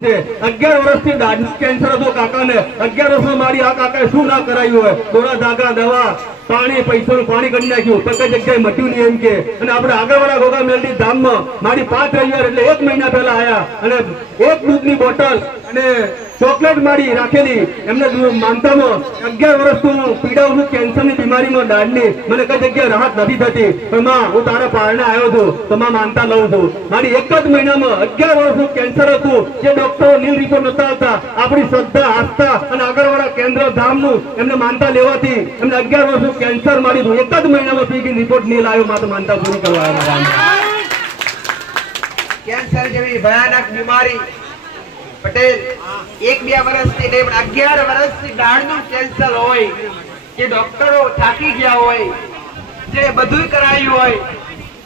11 વર્ષથી દાઢ કેન્સર હતો કાકાને 11 વર્ષમાં મારી આ કાકાએ શું ના કરાયું હોય દોરા ધાગા દવા પાણી પૈસાનું પાણી કરી નાખ્યું તો કઈ જગ્યાએ મટ્યું નહીં એમ કે અને આપણે આગળવાળા ઘોઘા મેલડી ધામમાં મારી 5 રવિવાર એટલે 1 મહિના પહેલા આયા અને એક દૂધની બોટલ અને ચોકલેટ મારી રાખેલી એમને માનતામાં 11 વર્ષથી હું પીડાઉં છું કેન્સરની બીમારીમાં દાઢની મને કઈ જગ્યાએ રાહત નથી થતી પણ માં હું તારા પારણે આવ્યો છું તો માં માનતા લઉં છું મારી એક જ મહિનામાં 11 વર્ષનું કેન્સર હતું જે ડોક્ટરો નીલ રિપોર્ટ નતા આવતા આપણી શ્રદ્ધા આસ્થા અને આગળવાળા કેન્દ્ર ધામનું એમને માનતા લેવાથી એમને 11 વર્ષનું કેન્સર મારી દઉં એક જ મહિનામાં પીકી રિપોર્ટ નીલ આવ્યો માં તો માનતા પૂરી કરવા આવ્યા કેન્સર જેવી ભયાનક બીમારી પટેલ 1-2 વર્ષથી નહીં પણ 11 વર્ષથી દાઢનું કેન્સર હોય કે ડોક્ટરો થાકી ગયા હોય જે બધું કરાયું હોય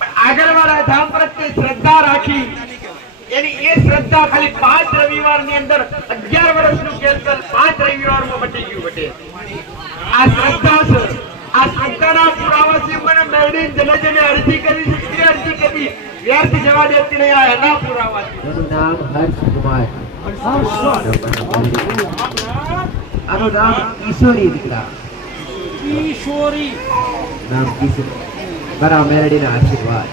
પણ આગળવાળા ધામ પ્રત્યે શ્રદ્ધા રાખી એની એ શ્રદ્ધા ખાલી 5 રવિવારની અંદર 11 વર્ષનું કેન્સર 5 રવિવારમાં મટી ગયું પટેલ આ શ્રદ્ધા છે આ શ્રદ્ધાના પુરાવા છે મને મેળવીને જનજને અરજી કરી છે અરજી કરી વ્યર્થ જવા દેતી નહીં આ એના પુરાવા છે નામ હર્ષકુમાર આનું નામ કિશોરી દીકરા કિશોરી નામ કિશોરી મારા મેરડીના આશીર્વાદ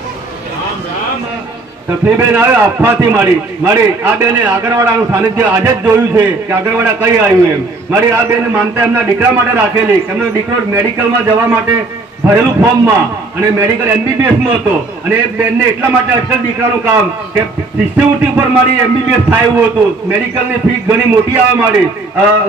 તકલીફેન આવે અફવાથી મારી આ બેને આગળવાળાનું સાનિધ્ય આજે જ જોયું છે કે આગળવાળા કઈ આવ્યું એમ મારી આ બેન માનતા એમના દીકરા માટે રાખેલી એમનો દીકરો મેડિકલમાં જવા માટે ભરેલું ફોર્મમાં અને મેડિકલ MBBS માં હતો અને એ બેનને એટલા માટે અટલ દીકરાનું કામ કે શિષ્યવૃત્તિ ઉપર મારી MBBS થાય એવું હતું મેડિકલની ફી ઘણી મોટી આવે મારી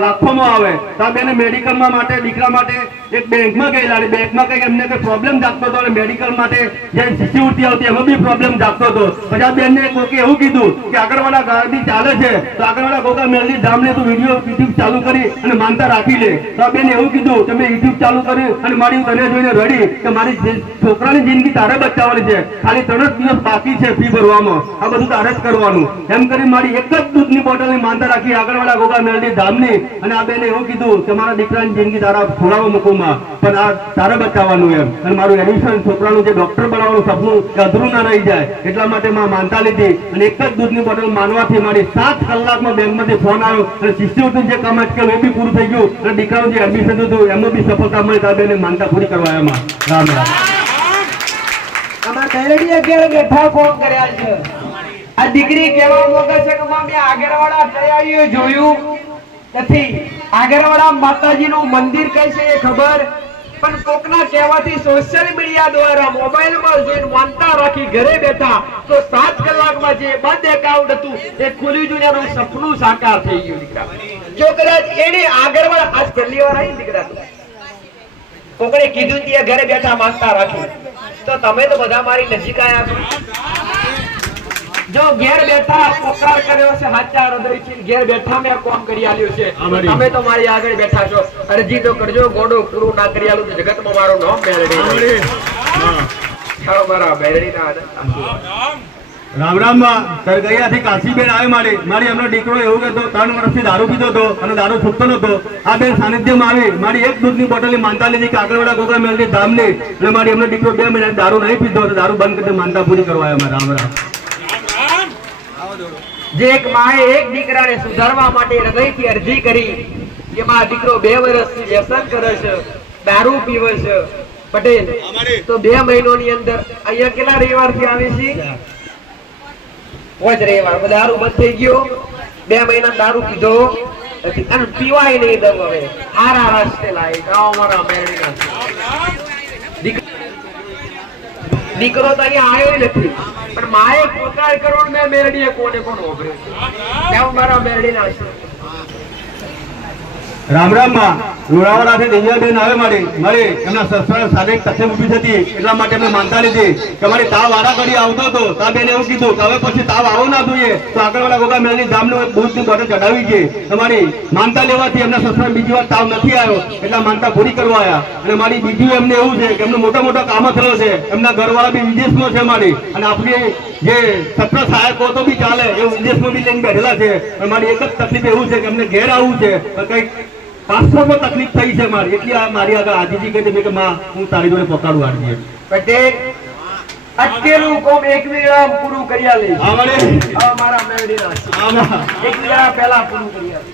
લાખોમાં આવે તો આ બેને મેડિકલમાં માટે દીકરા માટે એક બેંકમાં ગયેલા અને બેંકમાં કંઈક એમને કંઈ પ્રોબ્લેમ જાગતો હતો અને મેડિકલ માટે જે શિષ્યવૃત્તિ આવતી એમાં બી પ્રોબ્લેમ જાગતો હતો પછી આ બેનને કોકે એવું કીધું કે આગળવાળા ગાડી ચાલે છે તો આગળવાળા કોકા મેલડી ધામને તું વિડીયો યુટ્યુબ ચાલુ કરી અને માનતા રાખી લે તો આ બેને એવું કીધું કે મેં યુટ્યુબ ચાલુ કર્યું અને મારી તને જોઈને રડી કે મારી છોકરાની જિંદગી તારે બચાવવાની છે ખાલી 3 જ દિવસ બાકી છે ફી ભરવામાં આ બધું તારે જ કરવાનું એમ કરી મારી એક જ દૂધની બોટલની માનતા રાખી આગળવાળા ગોગા મેલડી ધામની અને આ બેને એવું કીધું કે મારા દીકરાની જિંદગી તારા ખોળામાં મૂકુમાં પણ આ તારે બચાવવાનું એમ અને મારું એડમિશન છોકરાનું જે ડોક્ટર બનાવવાનું સપનું એ અધૂરું ના રહી જાય એટલા માટે મેં માનતા લીધી અને એક જ દૂધની બોટલ માનવાથી મારી 7 કલાકમાં બેંકમાંથી ફોન આવ્યો અને શિષ્યવૃત્તિ જે કામ અટકેલું એ બી પૂરું થઈ ગયું અને દીકરાનું જે એડમિશન હતું એમાં બી સફળતા મળી આ બેને માનતા પૂરી કરવા એમાં રામ રામ અમાર મેલડી અગિયાર બેઠા ફોન કર્યા છે આ દીકરી કેવા માંગે છે કે મેં આગળવાળા તૈયારીઓ જોયું નથી આગળવાળા માતાજીનું મંદિર કઈ છે એ ખબર પણ કોકના કહેવાથી સોશિયલ મીડિયા દ્વારા મોબાઈલમાં જોઈને માનતા રાખી ઘરે બેઠા તો 7 કલાકમાં જે બંધ એકાઉન્ટ હતું એ ખુલી ગયું એનું સપનું સાકાર થઈ ગયું દીકરા જો કદાચ એને આગળવાળા આજ પહેલી વાર આવી દીકરા કોકણે કીધું ત્યાં ઘરે બેઠા માનતા રાખી તો તમે તો બધા મારી નજીક આવ્યા જો ઘેર બેઠા પોકાર કર્યો છે સાચા હૃદયથી ઘેર બેઠા મેં કોમ કરી આલ્યું છે તમે તો મારી આગળ બેઠા છો અરજી તો કરજો ગોડો પૂરું ના કરી આલું તો જગતમાં મારું નામ મેળવી ચાલો મારા મેળવીના રામ રામ માં કરગૈયાથી કાશીબેન આવે મારી એમનો દીકરો એવું કહેતો 3 વર્ષથી દારૂ પીતો હતો અને દારૂ છૂટતો નતો આ બેન સાનિધ્યમાં આવી મારી એક દૂધની બોટલની માનતા લીધી કે આગળવાળા ગોગા મેલડી ધામની અને મારી એમનો દીકરો 2 મહિના દારૂ નહીં પીતો તો દારૂ બંધ કરી માનતા પૂરી કરવા આવ્યા રામ રામ જે એક માએ એક દીકરાને સુધારવા માટે હૃદયથી અરજી કરી કે મારો દીકરો 2 વર્ષથી વ્યસન કરે છે દારૂ પીવે છે પટેલ તો 2 મહિનાની અંદર અહીંયા કેટલા રવિવારથી આવે છે 5 રવિવાર દારૂ બંધ થઈ ગયો 2 મહિના દારૂ પીધો અને પીવાય નહીં દમ હવે આરા રસ્તે લાય ગાવ મારા મેળવીના દીકરો તો અહીંયા આવ્યો નથી પણ માએ પોકાર કરોડ મેં મેળડીએ કોને કોણ ઓભર્યો મારા મેળડીના રામ રામ માં રોડાવાડાથી દિવ્યાબેન આવે મારી એમના સસરા સાથે તકલીફ ઊભી થતી એટલા માટે એમને માનતા લીધી કે મારી તાવ વારા ઘડી આવતો હતો તા બેને એવું કીધું કે હવે પછી તાવ આવો ના જોઈએ તો આગળવાળા ગોગા મેલડી ધામનું એક દૂધની બોટલ ચડાવી છે તમારી માનતા લેવાથી એમના સસરા બીજી વાર તાવ નથી આવ્યો એટલા માનતા પૂરી કરવા આવ્યા અને મારી બીજું એમને એવું છે કે એમનો મોટા મોટા કામો થયો છે એમના ઘરવાળા બી વિદેશમાં છે મારી અને આપણી જે સત્ર સહાયકો તો બી ચાલે એ વિદેશમાં બી લઈને બેઠેલા છે અને મારી એક જ તકલીફ એવું છે કે એમને ઘેર આવવું છે કંઈક 500 તકલીફ થઈ છે મારી એટલી મારી આગળ આજીજી કહી કે માં હું તારી જોડે પકાડું આજી પટેલ અટકેલું કોમ એક વેળા પૂરું કરી આલે હા માડી હવે મારા મેરડીના આશીર્વાદ. આમાં એક વેળા પહેલા પૂરું કરી આલે.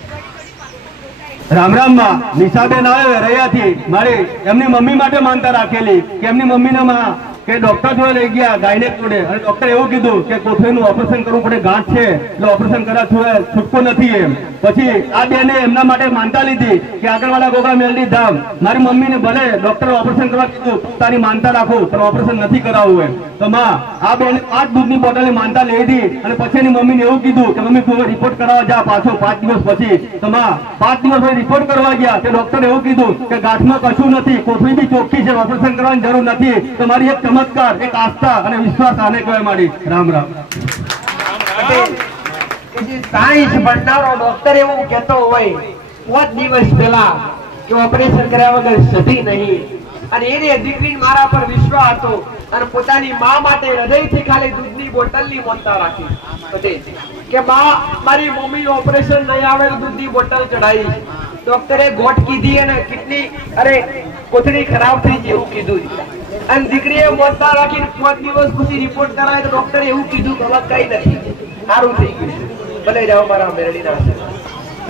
રામ રામ માં નિશાબેન આવે રૈયાથી મારી એમની મમ્મી માટે માનતા રાખેલી કે એમની મમ્મીને માં કે ડોક્ટર જોડે લઈ ગયા ગાયનેક જોડે અને ડોક્ટરે એવું કીધું કે કોથળીનું ઓપરેશન કરવું પડે, ગાંઠ છે એટલે ઓપરેશન કર્યા સિવાય છૂટકો નથી એમ. પછી આ બેને એમના માટે માનતા લીધી કે આગળવાળા ગોગા મેલડી ધામ મારી મમ્મીને ભલે ડોક્ટરે ઓપરેશન કરવા કીધું પોતાની માનતા રાખો પણ ઓપરેશન નથી કરાવવું એમ. તો માં આ બેને 5 દૂધની બોટલની માનતા લઈ હતી અને પછી એની મમ્મીને એવું કીધું કે મમ્મી તું રિપોર્ટ કરાવવા જા પાછો 5 દિવસ પછી. તો માં 5 દિવસ પછી રિપોર્ટ કરવા ગયા તે ડોક્ટરે એવું કીધું કે ગાંઠમાં કશું નથી, કોથળી બી ચોખ્ખી છે, ઓપરેશન કરવાની જરૂર નથી. તો મારી એક ચમત્કાર, એક આસ્થા અને વિશ્વાસ આને કહેવાય મારી. રામ રામ. કે જે સાયન્સ ભણનારો ડોક્ટર એવું કહેતો હોય 5 દિવસ પહેલા કે ઓપરેશન કર્યા વગર સધી નહીં, અને એને દીકરી મારા પર વિશ્વાસ હતો અને પોતાની માં માટે હૃદયથી ખાલી દૂધની બોટલની માનતા રાખી પટેલ કે માં મારી મમ્મી ઓપરેશન નહીં આવે તો દૂધની બોટલ ચડાવી. ડોક્ટરે ગોઠ કીધી અને કિડની અરે કોથળી ખરાબ થઈ ગઈ એવું કીધું અને દીકરીએ માનતા રાખીને 5 દિવસ પછી રિપોર્ટ કરાય તો ડોક્ટરે એવું કીધું કે હવે કઈ નથી, સારું થઈ ગયું. ભલે જાઓ મારા મેરડીના આશીર્વાદ.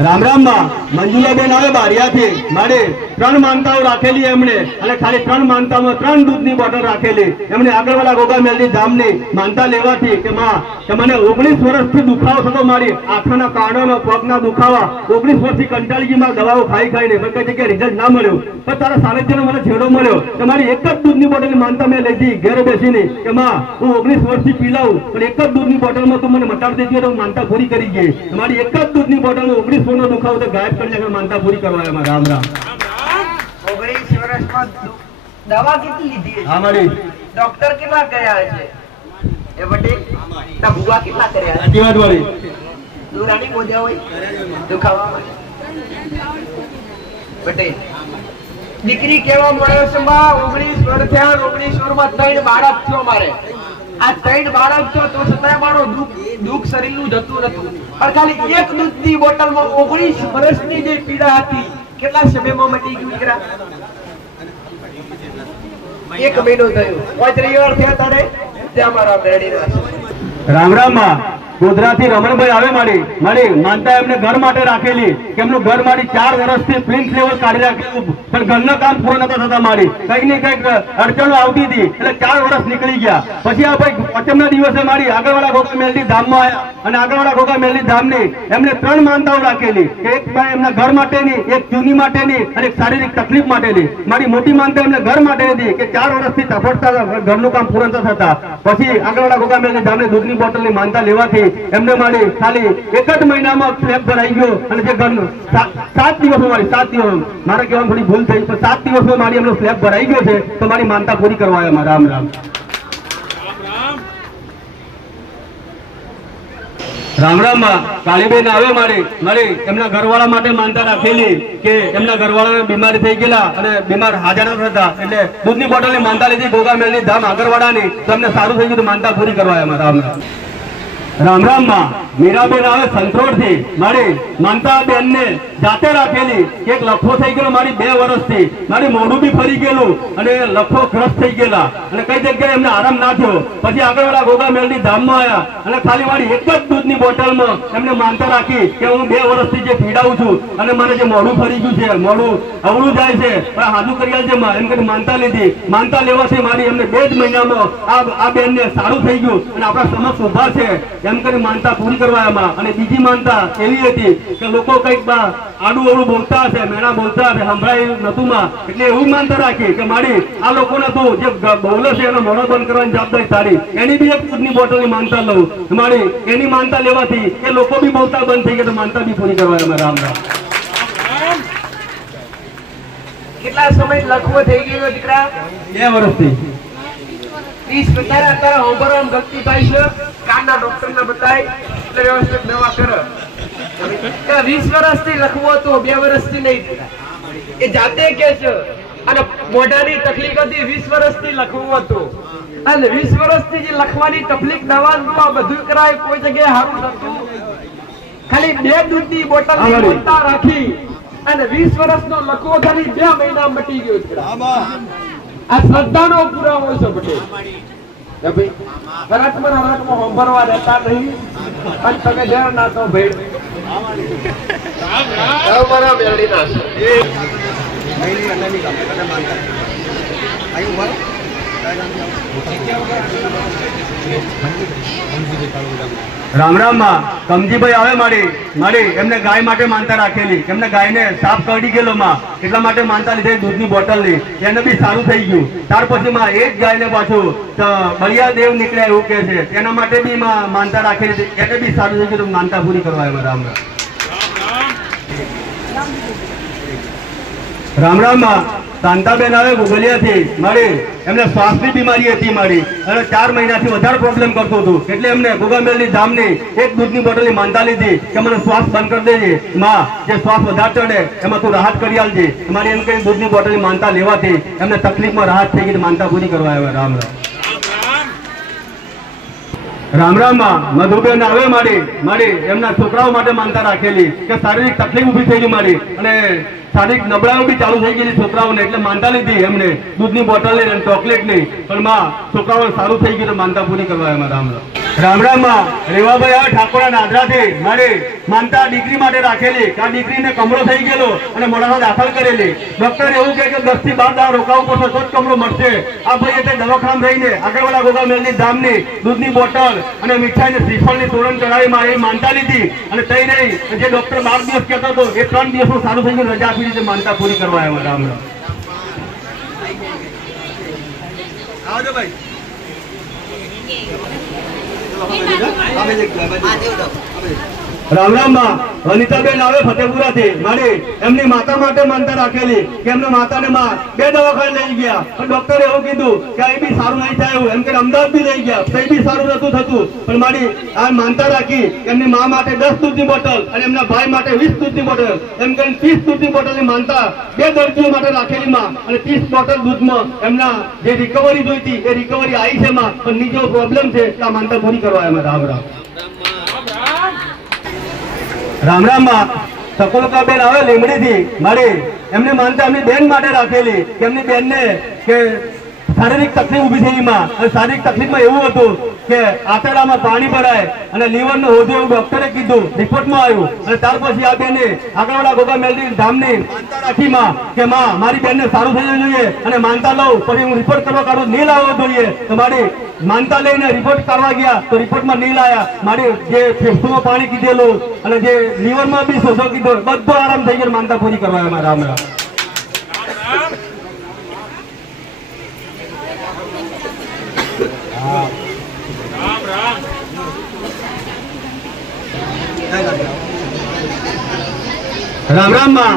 રામ રામ માં મંજુલાબેન આવે બારિયાથી મારે 3 માનતાઓ રાખેલી એમણે અને ખાલી 3 માનતામાં 3 દૂધની બોટલ રાખેલી એમણે. આગળવાળા ગોગા મેલડી ધામની માનતા લેવાથી કે માં કે મને 19 વર્ષથી દુખાવો થતો, મારી આંખના કારણોનો પગના દુખાવા 19 વર્ષથી કંટાળી ગઈ, મારી દવાઓ ખાઈ ખાઈને પણ કઈ જગ્યાએ રિઝલ્ટ ના મળ્યું. પણ તારા સાનિધ્યનો મને છેડો મળ્યો કે મારી એક જ દૂધની બોટલની માનતા મેં લીધી ઘેર બેસીને કે માં હું 19 વર્ષથી પી લાવું પણ એક જ દૂધની બોટલમાં તું મને મટાડી દેજે તો હું માનતા પૂરી કરી ગઈ. મારી એક જ દૂધની બોટલમાં 19 નો દુખાવો તો ગાયબ કરી નાખે, માનતા પૂરી કરવા એમાં. રામ રામ. 19 વર્ષમાં દવા કેટલી લીધી છે? હા મારી ડોક્ટર કેટલા કર્યા છે એ વડે તા ભૂવા કેટલા કર્યા છે? સાચી વાત વાળી. દુરાની મોજા હોય દુખાવા માટે પટેલ દીકરી કેવા મળ્યો છે માં 19 વર્ષ થયા, 19 વર્ષમાં 3 બાળક થયો મારે. આ 3 બાળક થયો તો છતાંય મારો દુઃખ શરીરનું જતું નતું, પણ ખાલી એક દૂધની બોટલમાં 19 વર્ષની જે પીડા હતી કેટલા સમયમાં મટી ગયું દીકરા? 1 મહિનો થયો. 5 રવિવાર થયા તારે ત્યાં મારા મેરડીના આશીર્વાદ. રામ રામ માં ગોધરાથી રમણભાઈ આવે મારી માનતા એમને ઘર માટે રાખેલી કે એમનું ઘર મારી 4 વર્ષથી પ્રિન્સ લેવલ કાઢી રાખેલું પણ ઘરના કામ પૂરા નતા થતા. મારી કઈક ને કઈક અડચણો આવતી હતી એટલે 4 વર્ષ નીકળી ગયા. પછી આ ભાઈ પચમના દિવસે મારી આગળવાળા ગોગા મેલડી ધામમાં આવ્યા અને આગળવાળા ગોગા મેલડી ધામની એમને 3 માનતાઓ રાખેલી કે એક ભાઈ એમના ઘર માટેની, એક જૂની માટેની અને એક શારીરિક તકલીફ માટેની. મારી મોટી માનતા એમને ઘર માટે હતી કે 4 વર્ષથી તફડતા ઘરનું કામ પૂરા નતા થતા. પછી આગળવાળા ગોગા મેલડી ધામને દૂધની બોટલની માનતા લેવાથી એમને મારી ખાલી 1 જ મહિનામાં સ્લેબ ભરાઈ ગયો અને જે ઘરનું 7 દિવસમાં મારી 7 દિવસ મારે કહેવાનું થોડી ભૂલ થઈ પણ 7 દિવસમાં મારી એમનો સ્લેબ ભરાઈ ગયો છે તો મારી માનતા પૂરી કરવા આવ્યા. રામ રામ. રામ રામ માં કાળીબેન આવે મારી એમના ઘરવાળા માટે માનતા રાખેલી કે એમના ઘરવાળાને બીમારી થઈ ગયેલા અને બીમાર હાજર ન થતા એટલે દૂધની બોટલની માનતા લીધી ગોગા મેલડી ધામ આગળવાળાની તો એમને સારું થઈ ગયું તો માનતા પૂરી કરવા આવ્યા. રામ રામ. રામ રામ માં મીરાબેન આવે સંતરોડથી મારી માનતા બેનને જાતે રાખેલી કે એક લખો થઈ ગયેલો મારી 2 વર્ષથી, મારી મોઢું બી ફરી ગયેલું અને લખો ગ્રસ્ત થઈ ગયેલા અને કઈ જગ્યાએ એમને આરામ ના થયો. પછી આગળવાળા ગોગા મેલડી ધામમાં આવ્યા અને ખાલી મારી એક જ દૂધની બોટલમાં એમને માનતા રાખી કે હું 2 વર્ષથી જે પીડાઉં છું અને મને જે મોઢું ફરી ગયું છે, મોઢું અવળું જાય છે પણ હાજુ કરી આલજે માં એમ કરીને માનતા લીધી. માનતા લેવાથી મારી એમને 2 જ મહિનામાં આ બેનને સારું થઈ ગયું અને આપણા સમક્ષ ઉભા છે એમ કરી માનતા પૂરી કરવા એમાં. અને બીજી માનતા એવી હતી કે લોકો કઈક આડું અવળું બોલતા હશે, મેણા બોલતા હશે, સંભળાય નતું માં એટલે એવું માનતા રાખી કે મારી આ લોકોને તું જે બોલે છે એનો મોઢો બંધ કરવાની જવાબદારી તારી. એની બી એક દૂધની બોટલની માનતા લઉં મારી. એની માનતા લેવાથી એ લોકો બી બોલતા બંધ થઈ ગયા તો માનતા બી પૂરી કરવા એમાં. રામ રામ. કેટલા સમય લખવો થઈ ગયો દીકરા? 2 વર્ષથી. 20 અત્યારે હોંભરવામાં ગલતી થાય છે, કાનના ડોક્ટરને બતાય એટલે વ્યવસ્થિત દવા કરે. 20 વર્ષથી લખવો તો 2 વર્ષથી નહીં એ જાતે કે છે. અને મોઢાની તકલીફ હતી 20 વર્ષથી લખવું હતું અને 20 વર્ષથી જે લખવાની તકલીફ દવાનું આ બધું કરાય કોઈ જગ્યાએ સારું થતું ખાલી 2 દૂધની બોટલની માનતા રાખી અને 20 વર્ષનો લખવો ખાલી 2 મહિના મટી ગયો છે. આ શ્રદ્ધાનો પુરાવો છે પટેલ. કે ભાઈ રટમાં હોંભરવા રહેતા નહીં અને તમે જરા ના તો ભેડ મારા મેરડીના રામ રામ માં કમજીભાઈ આવે મારી એમને ગાય માટે માનતા રાખેલી, એમને ગાયને સાપ કરડી ગયેલો માં એટલા માટે માનતા લીધેલી દૂધની બોટલ ની, એને બી સારું થઈ ગયું. ત્યાર પછી માં એ જ ગાયને પાછું બળિયા દેવ નીકળ્યા એવું કે છે, એના માટે બી માં માનતા રાખેલી, એને બી સારું થઈ ગયું. માનતા પૂરી કરવા એમાં રામ રામ રામ માં શાંતાબેન આવે ગુગલિયાથી મારી, એમને શ્વાસની બીમારી હતી મારી અને 4 મહિનાથી વધારે પ્રોબ્લેમ કરતું હતું, એટલે એમને ગોગામેલની ધામની એક દૂધની બોટલની માનતા લીધી કે મને શ્વાસ બંધ કરી દેજે માં, જે શ્વાસ વધારે ચડે એમાં તું રાહત કરી આલજે. મારી એમ કઈ દૂધની બોટલની માનતા લેવાથી એમને તકલીફમાં રાહત થઈ ગઈ, માનતા પૂરી કરવા આવ્યા. રામ રામ રામ માં મધુબેન આવે મારી એમના છોકરાઓ માટે માનતા રાખેલી કે શારીરિક તકલીફ ઊભી થઈ ગઈ મારી અને શારીરિક નબળાઈઓ બી ચાલુ થઈ ગયેલી છોકરાઓને, એટલે માનતા લીધી એમને દૂધની બોટલ ની અને ચોકલેટ ની, પણ માં છોકરાઓને સારું થઈ ગયું, માનતા પૂરી કરવા એમાં. રામ રામ માં રેવાભાઈ આવે ઠાકોરા નાદરાથી મારી માનતા દીકરી માટે રાખેલી કે આ દીકરીને કમળો થઈ ગયેલો અને મોઢામાં દાખલ કરેલી. ડોક્ટર એવું કહે કે 10 થી 12 દાડા રોકાવું પડશે તો જ કમળો મળશે. આ ભાઈ એટલે દવાખાનામાં રહીને આગળવાળા ગોગામેલની ધામની દૂધની બોટલ અને મીઠાઈ ને શ્રીફળની તોરણ ચડાવી માં એ માનતા લીધી અને તઈ રહી. જે ડોક્ટર 12 દિવસ કહેતો હતો એ 3 દિવસમાં સારું થઈ ગયું, રજા આપી દીધી, માનતા પૂરી કરવા આવ્યા. રામ રામ આવજો ભાઈ. રામ રામ માં વનિતાબેન આવે ફતેપુરાથી મારી એમની માતા માટે માનતા રાખેલી કે એમના માતાને માં 2 દવાખાને લઈ ગયા, પણ ડોક્ટરે એવું કીધું કે એ બી સારું નહીં થાય એવું, એમ કે અમદાવાદ બી લઈ ગયા તો બી સારું નતું થતું, પણ મારી આ માનતા રાખી એમની મા માટે 10 દૂધની બોટલ અને એમના ભાઈ માટે 20 દૂધની બોટલ, એમ કરીને 30 દૂધની બોટલની માનતા 2 દર્દીઓ માટે રાખેલી માં અને 30 બોટલ દૂધમાં એમના જે રિકવરી જોઈતી એ રિકવરી આવી છે માં, પણ નીચે પ્રોબ્લેમ છે આ માનતા પૂરી કરવા એમાં. રામ રામ રામ રામ માં સકોલકાબેન આવે લીમડીથી મારી એમને માનતા એમની બેન માટે રાખેલી કે એમની બેનને કે શારીરિક તકલીફ ઊભી થઈ માં, અને શારીરિક તકલીફમાં એવું હતું કે આંતરડામાં પાણી ભરાય અને લીવરનો હોજો એવું ડોક્ટરે કીધું, રિપોર્ટમાં આવ્યું. અને ત્યાર પછી આ બેને આગળવાળા ગોગામેલની ધામની માનતા રાખી માં કે માં મારી બેનને સારું થઈ જવું જોઈએ અને માનતા લઉં પછી હું રિપોર્ટ કરવા કાઢું, નહીં લાવવો જોઈએ. તો મારી માનતા લઈને રિપોર્ટ કરવા ગયા તો રિપોર્ટમાં નહીં લાયા. મારી જે ફેફસામાં પાણી કીધેલું અને જે લીવરમાં બી સોજો કીધો બધો આરામ થઈ ગયો, માનતા પૂરી કરવા એમાં. રામ રામ રામ રામ માં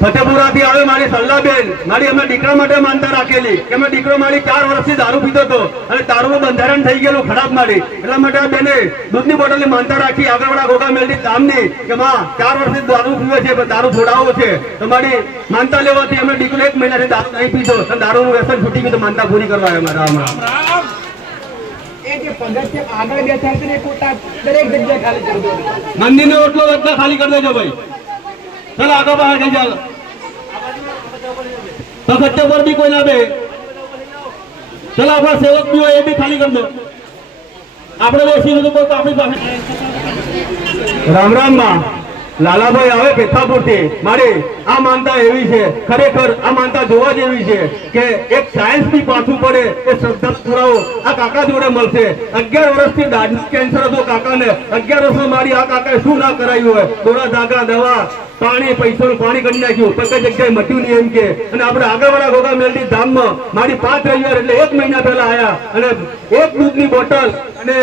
ફતેપુરાથી આવે મારી સલ્લાબેન મારી એમના દીકરા માટે માનતા રાખેલી કે એમનો દીકરો મારી 4 વર્ષથી દારૂ પીતો હતો અને દારૂનું બંધારણ થઈ ગયેલું ખરાબ મારી, એટલા માટે આ બેને દૂધની બોટલની માનતા રાખી આગળવાળા ગોગામેલની ધામની કે માં 4 વર્ષથી દારૂ પીવે છે પણ દારૂ છોડાવવો છે. તો મારી માનતા લેવાથી એમનો દીકરો 1 મહિનાથી દારૂ નહીં પીતો અને દારૂનું વ્યસન છૂટી ગયું, માનતા પૂરી કરવા આવ્યા. રામ રામ એ જે પગથિયે આગળ બેઠા છે ને કોટા દરેક જગ્યાએ ખાલી કરી દો, મંદિરનો ઓટલો બધા ખાલી કરી દેજો ભાઈ. ચાલો આગળ બહાર થઈ ચાલો તો ખચ્ચે પર બી કોઈ ના બે, ચાલો આપણા સેવક બી હોય એ બી ખાલી કરી દો, આપણે બેસી તો આપણી પાસે. રામ રામ માં લાલાભાઈ આવે પેથાપુરથી મારી આ માનતા એવી છે, ખરેખર આ માનતા જોવા જેવી છે કે એક સાયન્સ થી પાછું પડે એ શ્રદ્ધા પુરાવો આ કાકા જોડે મળશે. 11 વર્ષથી દાઢનું કેન્સર હતો કાકાને, 11 વર્ષમાં મારી આ કાકાએ શું ના કરાયું હોય, દોરા ધાગા દવા પાણી પૈસાનું પાણી કરી નાખ્યું પણ કઈ જગ્યાએ મટ્યું નહીં એમ કે. અને આપણે આગળવાળા ગોગામેલની ધામમાં મારી 5 રવિવાર એટલે 1 મહિના પહેલા આવ્યા અને 1 દૂધની બોટલ અને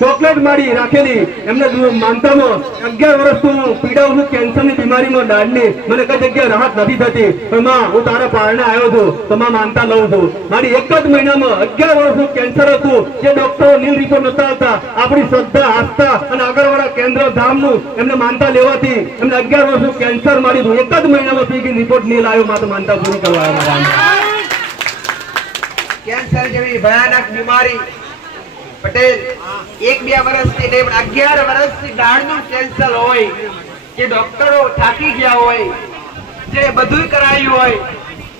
ચોકલેટ મારી રાખેલી એમને માનતામાં. 11 વર્ષથી હું પીડાઉં છું કેન્સરની બીમારીમાં દાઢની, મને કઈ જગ્યાએ રાહત નથી થતી, પણ માં હું તારા પારણે આવ્યો છું તો માં માનતા લઉં છું. મારી 1 જ મહિનામાં 11 વર્ષનું કેન્સર હતું, જે ડોક્ટરો નીલ રિપોર્ટ નતા આવતા, આપણી શ્રદ્ધા આસ્થા અને આગળવાળા કેન્દ્ર ધામનું એમને માનતા લેવાથી એમને 11 વર્ષનું કેન્સર મારી 1 જ મહિનામાં થઈ ગઈ, રિપોર્ટ નહીં લાવ્યો માં, તો માનતા પૂરી કરવા આવ્યા. કેન્સર જેવી ભયાનક બીમારી પટેલ 1-2 વર્ષથી નહીં પણ 11 વર્ષથી દાઢનું કેન્સર હોય કે ડોક્ટરો થાકી ગયા હોય, જે બધું કરાયું હોય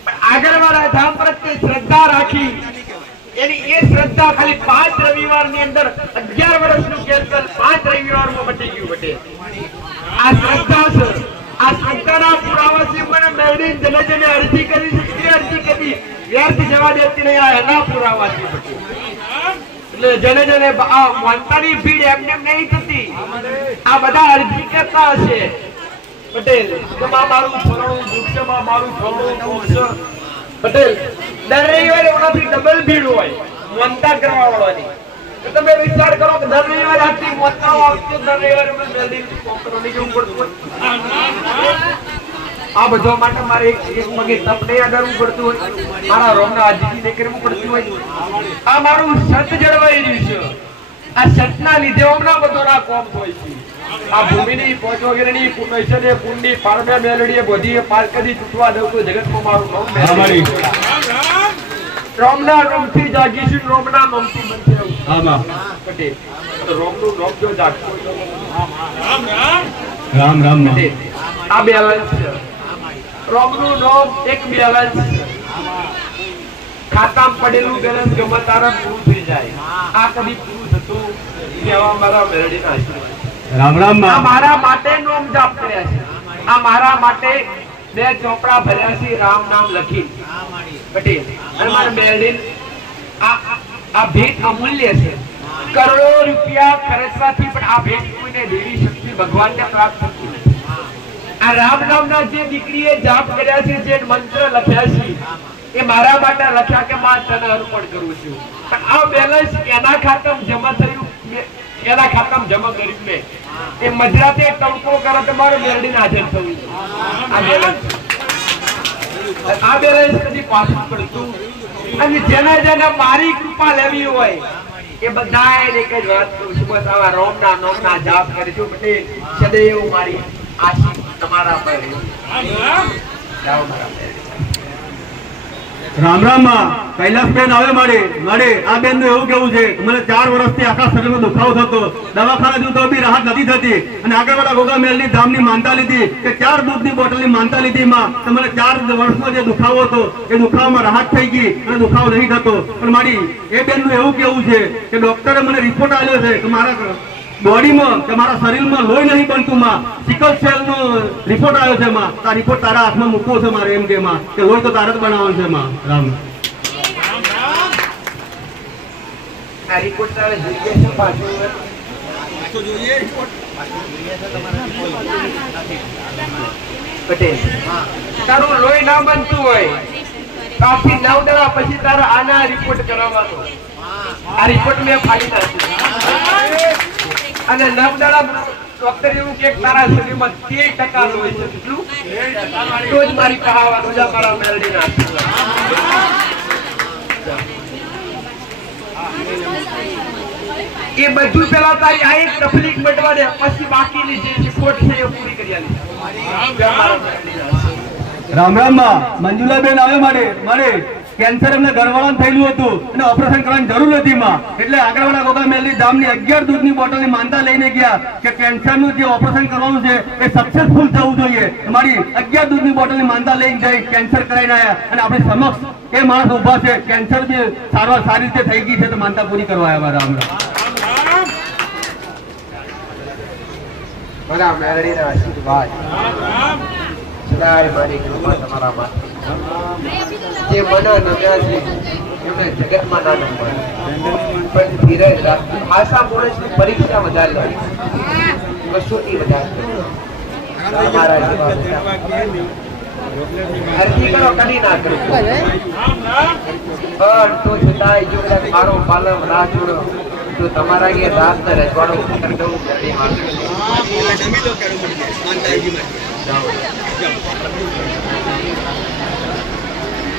પણ આગળવાળા ધામ પ્રત્યે શ્રદ્ધા રાખી એની એ શ્રદ્ધા ખાલી 5 રવિવારની અંદર 11 વર્ષનું કેન્સર 5 રવિવારમાં મટી ગયું પટેલ. આ શ્રદ્ધા છે. આ શ્રદ્ધાના પુરાવા છે. મને મેળવીને જને અરજી કરી છે તે અરજી કરી વ્યર્થ જવા દેતી નહીં. આ એના પુરાવા છે પટેલ. એટલે જને આ માનતાની ભીડ એમને નહીં થતી. આ બધા અરજી કરતા હશે પટેલ કે મારું ફલાણું દુઃખ છે, મારું ફલાણું દુઃખ છે પટેલ. દર રવિવારે ઓનાથી ડબલ ભીડ હોય મોનતા કરવા વાળાની. તો તમે વિચાર કરો કે દર રવિવારે આટલી મોનતાઓ આવતી, દર રવિવારે મને જલ્દી કોમ કરવાની જવું પડતું હોય. આ બધો માટે મારે એક પગે તપ નહીં આદરવું પડતું હોય, મારા રોમના આજીજી નહીં કરવું પડતું હોય. આ મારું સત જળવાઈ રહ્યું છે. આ સતના લીધે હમણાં બધો ના કોમ હોય છે. આ ભૂમિની પોચ વગેરેની પુનૈસને કુંડી પારમે મેલડીએ બધી પારકદી ચૂંટવા દઉં તો જગતમાં મારું નામ મેલડી. રોમના રોમથી જાગીશું, રોમના નામથી બનશે આમાં પટેલ. રોમનું નામ જો જાગતું રામ રામ પટેલ. આ બેલેન્સ છે. રોમનું નામ એક બેલેન્સ. ખાતામાં પડેલું બેલેન્સ ગમે તારા પૂરું થઈ જાય. આ કદી પૂરું થતું કહેવા મારા મેલડીના આશીર્વાદ. રામ રામ આ મારા માટે નામ જાપ કર્યા છે. આ મારા માટે 2 ચોપડા ભર્યા છે રામ નામ લખી પટેલ. અને મારા મેલડી આ ભેટ અમૂલ્ય છે. કરોડો રૂપિયા ખર્ચવાથી પણ આ ભેટ કોઈને દેવી શક્તિ ભગવાનને પ્રાપ્ત થતી નથી. આ રામ નામના જે દીકરીએ જાપ કર્યા છે, જે મંત્ર લખ્યા છે, એ મારા માટે લખ્યા કે માં તને અર્પણ કરું છું. પણ આ બેલેન્સ એના ખાતામાં જમા થયું, એના ખાતામાં જમા કર્યું મેં. એ મજરાતે ટંકો કરે તો મારે મેલડીને હાજર થવું છે. આ બેલેન્સ કદી પાછું પડતું. અને જેને મારી કૃપા લેવી હોય એ બધાએ એક જ વાત કરું છું, બસ આવા રોમના નામના જાપ કરીશું પટેલ. સદૈવ મારી આશીષ તમારા પર રહે. જાઓ મારા મેલડી. રામ રામ માં કૈલાસબેન આવે મારે આ બેન નું એવું કેવું છે, મને 4 વર્ષથી આખા શરીરમાં દુખાવો થતો, દવાખાના જતો બી રાહત નથી થતી. અને આગળવાળા ગોગા મેલની ધામની માનતા લીધી કે 4 દૂધની બોટલની માનતા લીધી માં, તો મને 4 વર્ષમાં જે દુખાવો હતો એ દુખાવામાં રાહત થઈ ગઈ અને દુખાવો નહીં થતો. પણ મારી એ બેન નું એવું કેવું છે કે ડોક્ટરે મને રિપોર્ટ આપ્યો છે કે મારા બોડીમાં કે મારા શરીરમાં લોહી નહીં બનતું માં, સિકલ સેલ નો રિપોર્ટ આવ્યો છે માં. આ રિપોર્ટ તારા હાથમાં મૂકવો છે મારે એમ કે માં, કે લોહી તો તારે જ બનાવવાનું છે માં. રામ આ રિપોર્ટ તારે જોઈએ છે પાછું તો જોઈએ રિપોર્ટ પટેલ. તારું લોહી ના બનતું હોય કાફી 9 દાડા પછી તારા આના રિપોર્ટ કરાવવાનો. આ રિપોર્ટ મેં ફાડી નાખ્યો. અને 9 દાડા ડોક્ટર એવું કે તારા શરીરમાં 13% લોહી છે. કેટલું? તો જ મારી કહાવાનું છે મારા મેલડીના આશીર્વાદ. એ બધું પેલા તારી આ એક તકલીફ મટવા દે, પછી બાકીની જે રિપોર્ટ છે એ પૂરી કરી આલી. રામ રામ માં મંજુલાબેન આવે મારે કેન્સર એમને ઘરવાળાને થયેલું હતું અને ઓપરેશન કરવાની જરૂર હતી માં. એટલે આગળવાળા ગોગા મેલની ધામની 11 દૂધની બોટલની માનતા લઈને ગયા કે કેન્સરનું જે ઓપરેશન કરવાનું છે એ સક્સેસફુલ થવું જોઈએ. મારી 11 દૂધની બોટલની માનતા લઈને જઈ કેન્સર કરાવીને આવ્યા અને આપણી સમક્ષ એ માણસ ઉભા છે. કેન્સર બી સારવાર સારી રીતે થઈ ગઈ છે તો માનતા પૂરી કરવા આવ્યા. રામ રામ. મારા મેલડીના આશીર્વાદ. સદાય મારી કૃપા તમારા માટે. જે મન નમ્યા છે એમને જગતમાં ના નમવા, પણ ધીરજ રાખી આશા માણસની પરીક્ષા વધારે લે, કસોટી વધારે લે. તમારા જેવા અરજી કરો કદી ના કરો, પણ તો છતાંય જો મારો પાલવ ના છોડો તો તમારા કે રાત ને રજવાડો કરી દઉં.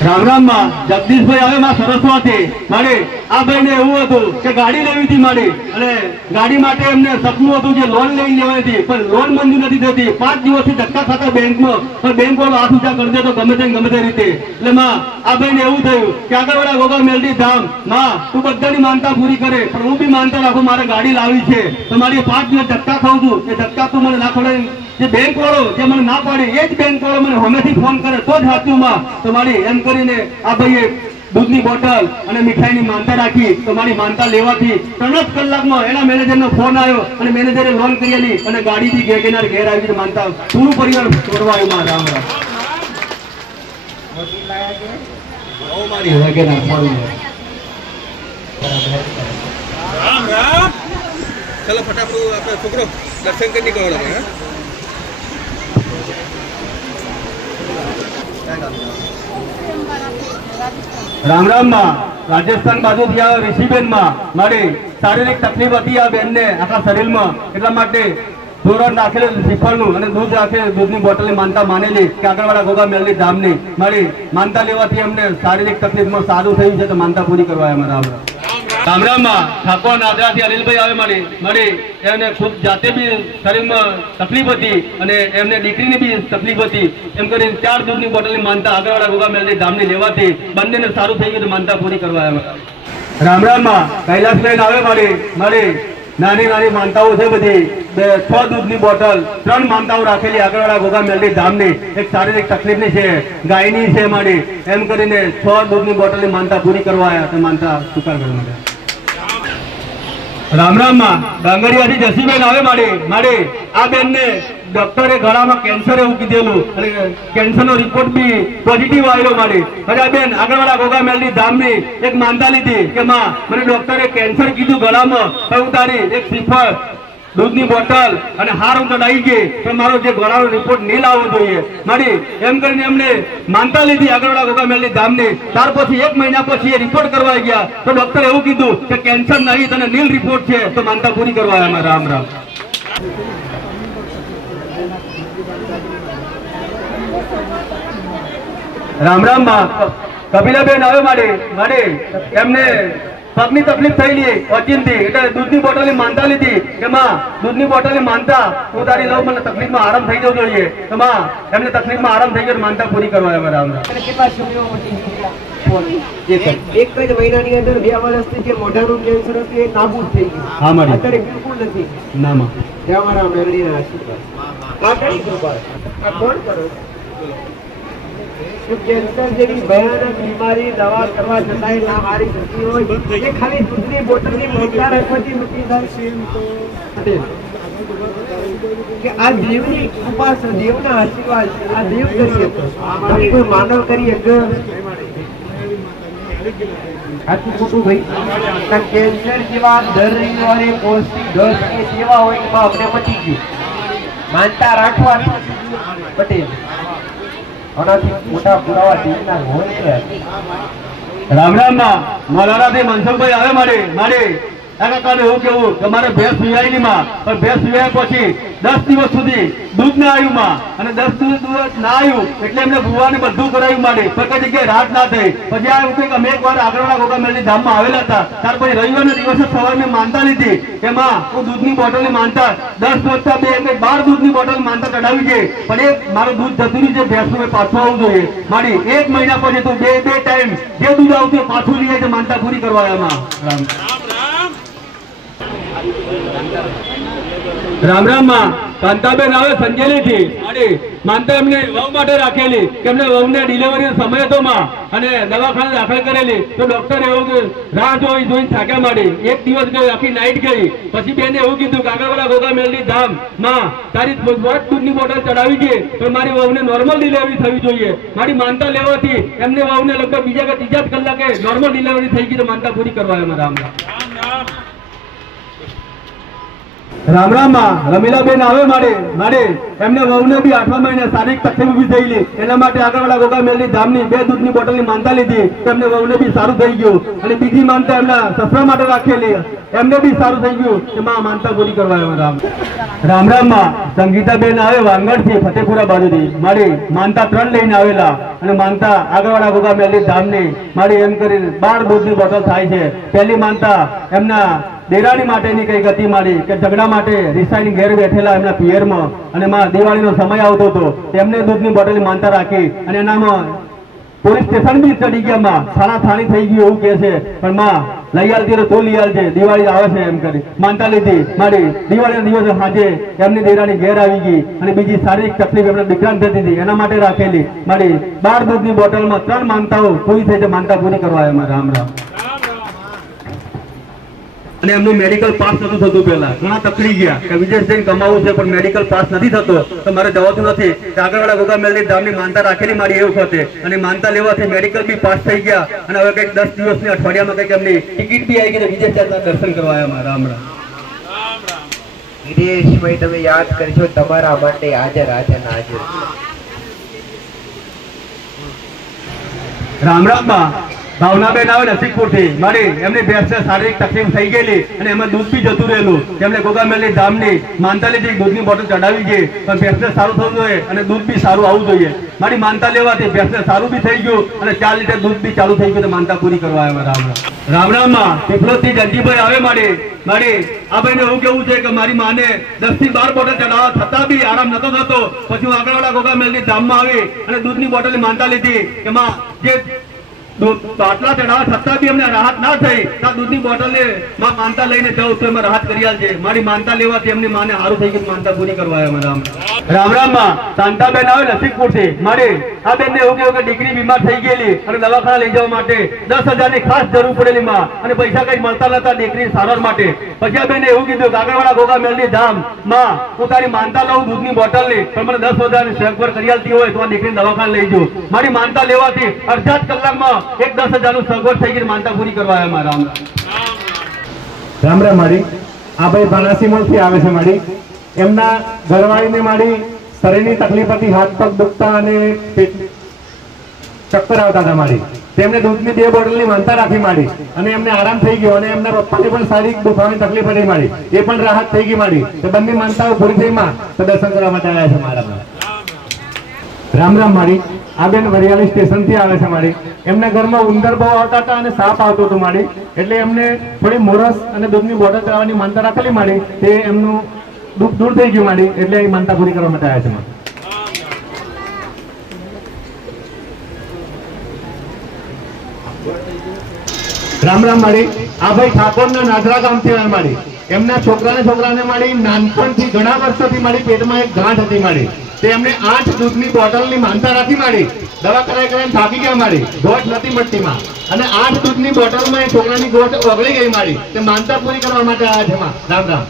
રામ રામ માં જગદીશભાઈ આવે માં સરસ્વતી. મારે આ ભાઈને એવું હતું કે ગાડી લેવી હતી મારી, અને ગાડી માટે એમને સપનું હતું કે લોન લઈને લેવાની હતી, પણ લોન મંજૂર નથી થતી. 5 દિવસથી ધક્કા ખાતા બેંકમાં, પણ બેંક વાળો હાથ ઊંચા કરી દેતો ગમે તે રીતે. એટલે માં આ ભાઈને એવું થયું કે આગળવાળા ગોગા મેલડી ધામ માં તું બધાની માનતા પૂરી કરે, પણ હું બી માનતા રાખું મારે ગાડી લાવી છે. તો મારી 5 દિવસ ધક્કા ખાઉં છું, એ ધક્કા તું મને ના ખવડાવી. જે બેંક વાળો જે મને ના પાડે એ જ બેંક વાળો મને હમેથી ફોન કરે તો જ સાચું માં. તો મારી એમ કરીને આ ભાઈએ દૂધની બોટલ અને મીઠાઈની માનતા રાખી તો મારી માનતા લેવાથી 3 જ કલાકમાં એના મેનેજરનો ફોન આવ્યો અને મેનેજરે લોન કરેલી અને ગાડીથી ઘેર આવી માનતા પૂરું પરિવાર છોડવા આવ્યું માં. રામ રામ. મારી વગેરે રામ રામ. ચલો ફટાફટ આપણે છોકરો દર્શન કરી નીકળો લાગે. રામ રામ માં. રાજસ્થાન બાજુથી આ ઋષિબેન માં મારી શારીરિક તકલીફ હતી આ બેનને આખા શરીરમાં, એટલા માટે ધોરણ રાખેલું શ્રીફળનું અને દૂધ રાખે દૂધની બોટલની માનતા માનેલી કે આગળવાળા ગોગા મેલની ધામની મારી માનતા લેવાથી અમને શારીરિક તકલીફમાં સારું થયું છે તો માનતા પૂરી કરવા એમાં. રામ રામ. રામ રામ માં. ઠાકોર નાદરાથી અનિલભાઈ આવે મારી એમને ખુદ જાતે બી શરીરમાં તકલીફ હતી અને એમને દીકરીની બી તકલીફ હતી, એમ કરીને 4 દૂધની બોટલની માનતા આગળવાળા ગોગા મેલની ધામની લેવાથી બંનેને સારું થઈ ગયું તો માનતા પૂરી કરવા એમાં. રામ રામ માં. કૈલાસબેન આવે મારી નાની નાની માનતાઓ છે બધી. 6 દૂધની બોટલ 3 માનતાઓ રાખેલી આગળવાળા ગોગા મેલડી ધામની. એક શારીરિક તકલીફની છે, ગાયની છે મારી, એમ કરીને 6 દૂધની બોટલની માનતા પૂરી કરવા આવ્યા તો માનતા સ્વીકાર કરવા માટે. રામ રામ માં. ડાંગરિયાથી જસીબેન આવે મારી આ બેનને ડોક્ટરે ગળામાં કેન્સર એવું કીધેલું અને કેન્સરનો રિપોર્ટ બી પોઝિટિવ આવ્યો મારી. હવે આ બેન આગળવાળા ગોગા મેલડી ધામની એક માનતા લીધી કે માં મને ડોક્ટરે કેન્સર કીધું ગળામાં, હું તારી એક શ્રીફળ દૂધની બોટલ અને હાર હું ચડાવી ગઈ પણ મારો જે ગળાનો રિપોર્ટ નહીં લાવવો જોઈએ મારી, એમ કરીને એમને માનતા લીધી આગળવાળા ગોગા મેલડી ધામની. ત્યાર પછી 1 મહિના પછી એ રિપોર્ટ કરવા ગયા તો ડોક્ટરે એવું કીધું કે કેન્સર નહીં તને નીલ રિપોર્ટ છે તો માનતા પૂરી કરવા આવ્યા. રામ રામ. રામ રામ માં. કપિલાબેન આવે મારી એમને પગની તકલીફ થયેલી ઓચિંતી એટલે દૂધની બોટલની માનતા લીધી કે માં દૂધની બોટલની માનતા હું તારી લઉં, મને તકલીફમાં આરામ થઈ જવો જોઈએ તો માં એમને તકલીફમાં આરામ થઈ ગયો માનતા પૂરી કરવા આવ્યા. રામ રામ. કેટલા સમય એક જ મહિનાની અંદર 2 વર્ષથી જે મોઢાનું કેન્સર હતું એ નાબૂદ થઈ ગયું. હા મારી. અત્યારે બિલકુલ નથી. ના માં. જય અમારા મેરડીના આશીર્વાદ. આ કઈ કૃપા? આ કોણ કરો? કેન્સર જેવી ભયાનક બીમારી દવા કરવા છતાંય ના હારી શકતી હોય એ ખાલી દૂધની બોટલની માનતા રાખવાથી મૂકી થાય કે આ દેવની કૃપા છે, દેવના આશીર્વાદ છે. આ દેવ કરી શકે, કોઈ માનવ કરી શકે? આટલું ખોટું ભાઈ. કેન્સર જેવા દર્દી વાળે પૌષ્ટિક ઘસ કે સેવા હોય એમાં અમને મટી ગયું. માનતા રાખવા પટેલ આનાથી મોટા પુરાવા દેવના હોય છે. રામ રામ માં. મોલારાથી મનસુખભાઈ આવે મારી કાકાને એવું કેવું કે મારે ભેંસ સુયાયેલી માં પણ ભેંસ સુયા પછી 10 દિવસ સુધી દૂધ ના આવ્યું માં અને 10 દિવસ દૂધ ના આવ્યું એટલે એમને ભુવાને બધું કરાવ્યું મારી પણ કઈ જગ્યાએ રાત ના થઈ. પછી આ એવું કે અમે એકવાર આગળવાળા ગોગા મેલડી ધામમાં આવેલા હતા, ત્યાર પછી રવિવારના દિવસે સવારે મેં માનતા લીધી કે માં હું દૂધની બોટલની માનતા 10 વત્તા 2 એટલે 12 દૂધની બોટલ માનતા કઢાવી છે પણ એક મારું દૂધ જતું રહ્યું છે ભેંસનું એ પાછું આવવું જોઈએ મારી. 1 મહિના પછી તું બે ટાઈમ જે દૂધ આવતું એ પાછું લઈએ છે માનતા પૂરી કરવા એમાં. રામ રામ માં. કાંતાબેન આવે સંજેલી થી માનતા એમને વહુ માટે રાખેલી કે એમને વહુને ડિલિવરી સમય હતો માં અને દવાખાને દાખલ કરેલી તો ડોક્ટર એવું રાહ જોઈને થાક્યા માંડી. 1 દિવસ ગઈ, આખી નાઈટ ગઈ. પછી બેને એવું કીધું કે આગળવાળા ગોગા મેલડી ધામ માં તારી દૂધની બોટલ ચડાવી છે તો મારી વહુને નોર્મલ ડિલિવરી થવી જોઈએ. મારી માનતા લેવાથી એમને વહુને લગભગ બીજા કે ત્રીજા જ કલાકે નોર્મલ ડિલિવરી થઈ ગઈ તો માનતા પૂરી કરવા એમાં. રામ રામ. રામ રામ માં. રમીલાબેન આવે મારી એમને વહુને બી 8મા મહિને શારીરિક તકલીફ ઉભી થયેલી એના માટે આગળવાળા ગોગા મેલડી ધામની 2 દૂધની બોટલની માનતા લીધી તો એમને વહુને બી સારું થઈ ગયું અને બીજી માનતા એમના સસરા માટે રાખેલી એમને બી સારું થઈ ગયું કે માં માનતા પૂરી કરવા આવ્યા. રામ રામ માં. સંગીતાબેન આવે વાંગડથી ફતેપુરા બાજુથી મારી માનતા 3 લઈને આવેલા અને માનતા આગળવાળા ગોગા મેલડી ધામની મારી એમ કરીને 12 દૂધની બોટલ થાય છે. પહેલી માનતા એમના દેરાણી માટેની કઈ ગતિ મારી કે ઝઘડા માટે રિસાઈની ઘેર બેઠેલા એમના પિયરમાં અને માં દિવાળીનો સમય આવતો હતો તેમને દૂધની બોટલની માનતા રાખી અને એનામાં પોલીસ સ્ટેશન બી ચડી ગયા માં, થાણી થઈ ગયું એવું કે છે, પણ માં લઈ આવતી તો લઈ આવજે, દિવાળી આવે છે એમ કરી માનતા લીધી મારી. દિવાળીના દિવસે સાંજે એમની દેરાની ઘેર આવી ગઈ અને બીજી શારીરિક તકલીફ એમના દીકરાને થતી હતી, એના માટે રાખેલી મારી 12 દૂધની બોટલમાં 3 માનતાઓ પૂરી થઈ છે, માનતા પૂરી કરવા આવ્યા. રામ રામ. અને એમનું મેડિકલ પાસ નતું થતું, પહેલા ઘણા તકડી ગયા કે વિદેશ જઈને કમાવું છે પણ મેડિકલ પાસ નથી થતો તો મારે જવાતું નથી. આગળવાળા ગોગા મેલની ધામની માનતા રાખેલી મારી એ વખતે, અને માનતા લેવાથી મેડિકલ બી પાસ થઈ ગયા અને હવે કંઈક 10 દિવસની અઠવાડિયામાં કંઈક એમની ટિકિટ બી આવી ગઈ, વિદેશ જતા દર્શન કરવા આવ્યા. રામ રામ. વિદેશમાં તમે યાદ કરશો, તમારા માટે હાજર હાજર હાજર. રામ રામ માં. ભાવનાબેન આવે નસીબપુરથી મારી, એમની ભેંસને શારીરિક તકલીફ થઈ ગયેલી અને એમાં દૂધ બી જતું રહેલું. એમને ગોગામેલની ધામની માનતા લીધી, દૂધની બોટલ ચડાવી ગઈ, પણ ભેંસને સારું થવું જોઈએ અને દૂધ બી સારું આવવું જોઈએ. મારી માનતા લેવાથી ભેંસને સારું બી થઈ ગયું અને 4 લીટર દૂધ બી ચાલુ થઈ ગયું, તો માનતા પૂરી કરવા આવ્યા. રામ રામ. રામ રામ માં. પીપલોદથી જંજીભાઈ આવે મારી આ ભાઈને એવું કેવું છે કે મારી માને 10 થી 12 બોટલ ચડાવવા છતાં બી આરામ નતો થતો. પછી હું આગળવાળા ગોગામેલની ધામમાં આવી અને દૂધની બોટલની માનતા લીધી કે માં જે બાટલા ચડાવવા છતાં બી અમને રાહત ના થઈ, દૂધની બોટલ માનતા લઈને જાઉં તો એમાં રાહત કરી આલજે. મારી માનતા લેવાથી એમની માને સારું થઈ ગયું, માનતા પૂરી કરવા આવ્યા. રામ રામ માં. શાંતાબેન આવે નસીબપુરથી મારી, આ બેન ને એવું કેવું કે દીકરી બીમાર થઈ ગયેલી અને દવાખાના લઈ જવા માટે 10,000 ની ખાસ જરૂર પડેલી માં, અને પૈસા કઈ મળતા નતા દીકરી સારવાર માટે. પછી આ બેને એવું કીધું કે આગળવાળા ગોગામેલની ધામ માં હું તારી માનતા લઉં દૂધની બોટલ ની, પણ મને 10,000 ની સગવડ કરી આલતી હોય તો આ દીકરીને દવાખાના લઈ જાઉં. મારી માનતા લેવાથી અડધા જ કલાકમાં 10,000 નું સગવડ થઈ ગઈ, માનતા પૂરી કરવા આવ્યા. રામ રામ રામ. મારી આ ભાઈ ભાણાસીમોલથી આવે છે મારી, એમના ઘરવાળીને મારી શરીરની તકલીફ હતી, હાથ પગ દુખતા અને ચક્કર આવતા હતા મારી. તેમને દૂધની 2 બોટલની માનતા રાખી મારી અને એમને આરામ થઈ ગયો અને એમના પપ્પાને પણ શારીરિક દુખાવાની તકલીફ હતી મારી, એ પણ રાહત થઈ ગઈ મારી. તો બંને માનતાઓ પૂરી થઈ માં, તો દર્શન કરવા માટે આવ્યા છે મારા. રામ રામ. મારી આ બેન વરિયાળી સ્ટેશનથી આવે છે મારી, એમના ઘરમાં ઉંદર બહુ આવતા હતા અને સાપ આવતો હતો મારી, એટલે એમને થોડી મોરસ અને દૂધની બોટલ ચડાવવાની માનતા રાખેલી મારી, તે એમનું દુઃખ દૂર થઈ ગયું મારી, એટલે એ માનતા પૂરી કરવા માટે આવ્યા છે મારી. રામ રામ. મારી આ ભાઈ ઠાકોરના નાદરા ગામથી આવે મારી, એમના છોકરાને મારી નાનપણથી ઘણા વર્ષોથી મારી પેટમાં એક ગાંઠ હતી મારી, તે એમને 8 દૂધની બોટલની માનતા રાખી મારી. દવા કરાઈને થાકી ગયા મારી, ગોઠ નથી મળતી માં, અને 8 દૂધની બોટલમાં એ છોકરાની ગોઠ ઓગળી ગઈ મારી, તે માનતા પૂરી કરવા માટે આવ્યા છે માં. રામ રામ.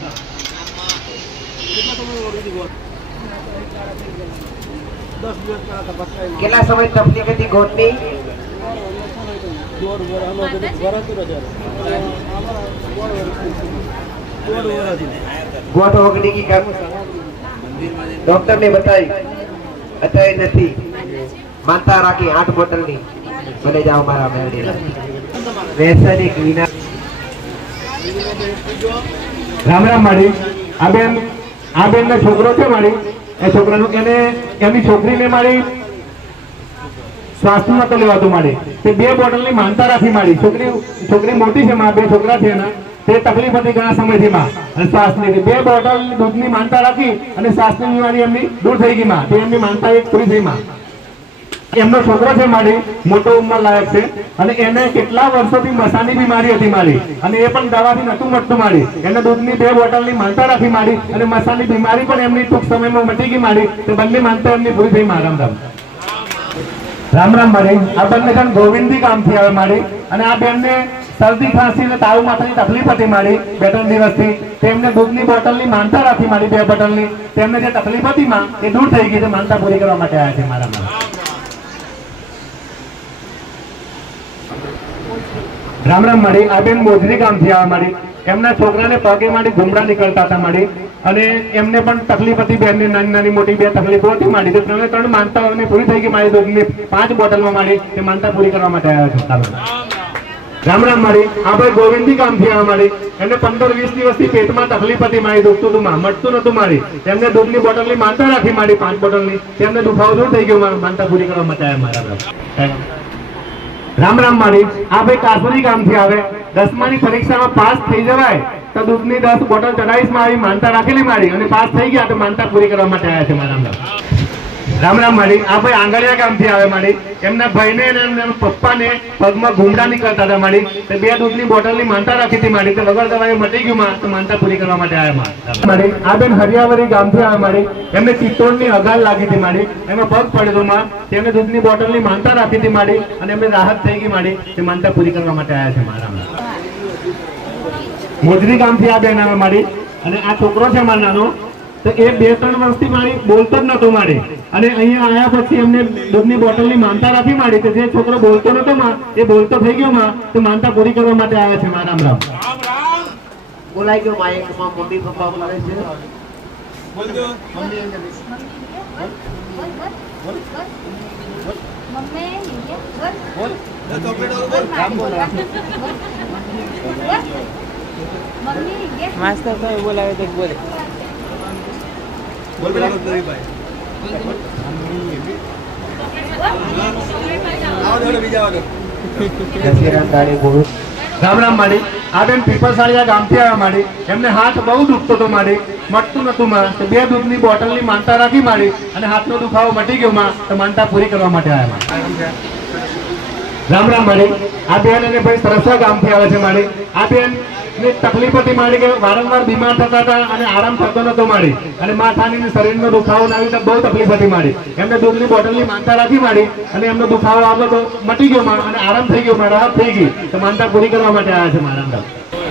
કેટલા સમય તકલીફ હતી ગોઠની? ગોઠ ઓગળી ગઈ, ડોક્ટર ને બતાવી, અત્યારે નથી, માનતા રાખી 8 બોટલની. ભલે જાઓ મારા મેળવી વિના. રામ રામ. મારી આ બેન નો છોકરો છે મારી, એ છોકરાનું એને એમની છોકરીને મારી શ્વાસ નતો લેવાતું મારી, તે 2 બોટલની માનતા રાખી મારી. છોકરી મોટી છે માં, 2 છોકરા છે એના, તે તકલીફ હતી ઘણા સમયથી માં, અને શ્વાસની 2 બોટલ દૂધની માનતા રાખી અને શ્વાસની બીમારી એમની દૂર થઈ ગઈ માં, તે એમની માનતા એક પૂરી થઈ માં. એમનો છોકરો છે મારી, મોટો ઉંમર લાયક છે, અને એને કેટલા વર્ષોથી મસાની બીમારી હતી મારી, અને એ પણ દવાથી નતું મટતું મારી. એને દૂધની 2 બોટલની માનતા રાખી મારી, અને મસાની બીમારી પણ એમની ટૂંક સમયમાં મટી ગઈ મારી, તે બંને માનતા એમની પૂરી થઈ માં. રામ રામ. રામ રામ. મારી આ બંને જણ ગોવિંદી ગામથી આવે મારી, અને આ બેનને શરદી ખાંસી અને તાવ માથાની તકલીફ હતી મારી 2-3 દિવસથી, તેમને દૂધની બોટલની માનતા રાખી મારી 2 બોટલની, તેમને જે તકલીફ હતી માં એ દૂર થઈ ગઈ, તે માનતા પૂરી કરવા માટે આવ્યા છે મારા માં. રામ રામ. મારી આ બેન મોજરી ગામથી આવે મારી, એમના છોકરાને પગે મારી ઘૂમડા નીકળતા હતા મારી, અને એમને પણ તકલીફ હતી, બેનની નાની મોટી 2 તકલીફો હતી મારી, તો 3 માનતાઓની પૂરી થઈ ગઈ મારી. દૂધની 5 બોટલમાં મારી તે માનતા પૂરી કરવા માટે આવ્યા છે. રામ રામ. મારી આ ભાઈ ગોવિંદી ગામથી આવે મારી, એમને 15-20 દિવસથી પેટમાં તકલીફ હતી મારી, દુખતું હતું માં, મટતું નતું મારી, તેમને દૂધની બોટલની માનતા રાખી મારી 5 બોટલની, તેમને દુખાવો દૂર થઈ ગયો માનતા પૂરી કરવા માટે આવ્યા મારા. રામ રામ. મારી આ ભાઈ કાસુરી ગામથી આવે, 10માની પરીક્ષામાં પાસ થઈ જવાય તો દૂધની 10 બોટલ ચડાવીશ માં આવી માનતા રાખેલી મારી, અને પાસ થઈ ગયા તો માનતા પૂરી કરવા માટે આવ્યા છે મારા. રામ રામ માડી. આ ભાઈ આંગળિયા ગામથી આવે માડી. એમના ભાઈને અને એમના પપ્પાને પગમાં ઘૂમડા નીકળતા હતા માડી. તો 2 દૂધની બોટલની માનતા રાખી હતી માડી. તો વગર દવાએ મટી ગયું માં, તો માનતા પૂરી કરવા માટે આવ્યા માડી. આ બેન હરિયાવરી ગામથી આવે માડી. એમને ચિત્તોડની અગાલ લાગી હતી માડી. એમાં પગ પડ્યો માં. તેમને દૂધની બોટલની માનતા રાખી હતી માડી. અને એમને રાહત થઈ ગઈ માડી. તે માનતા પૂરી કરવા માટે આવ્યા છે મારા. મોજરી ગામથી આ બેન આવે માડી. અને આ છોકરો છે મારા નાનો. તો એ 2-3 વર્ષથી મારી બોલતો જ નતો માડી. અને અહીંયા આવ્યા પછી એમને દૂધની બોટલની માનતા રાખી માડી. તો જે છોકરો બોલતો નતો માં, એ બોલતો થઈ ગયો માં. તો માનતા પૂરી કરવા માટે આવ્યા છે મારા. રામ રામ. બોલાઈ ગયો માઇકમાં મમ્મી પપ્પા બોલાવે છે. બોલજો. બોલ. ચોકલેટ આવું બોલ. માસ્તર કોઈ બોલાવે તો બોલે. બોલ પેલા ભાઈ. આવો દોડો બીજા વાળો. દશેરા ગાડી બોલ. રામ રામ માડી. આ બેન પીપળસાળિયા ગામથી આવ્યા માડી. એમને હાથ બહુ દુખતો હતો માડી. મટતું નતું માં. તો 2 દૂધની બોટલની માનતા રાખી માડી. અને હાથનો દુખાવો મટી ગયો માં. તો માનતા પૂરી કરવા માટે આવ્યા માં. રામ રામ માડી. આ બેન અને ભાઈ સરસા ગામથી આવે છે માડી. આ બેન ને તકલીફ હતી માડી કે વારંવાર બીમાર થતા હતા અને આરામ થતો નતો માડી. અને માથાની શરીરનો દુખાવો આવી તો બહુ તકલીફ હતી માડી. એમને દૂધની બોટલની માનતા રાખી માડી. અને એમનો દુખાવો આવ્યો તો મટી ગયો માં. અને આરામ થઈ ગયો માં, રાહત થઈ ગઈ. તો માનતા પૂરી કરવા માટે આવ્યા છે મારા.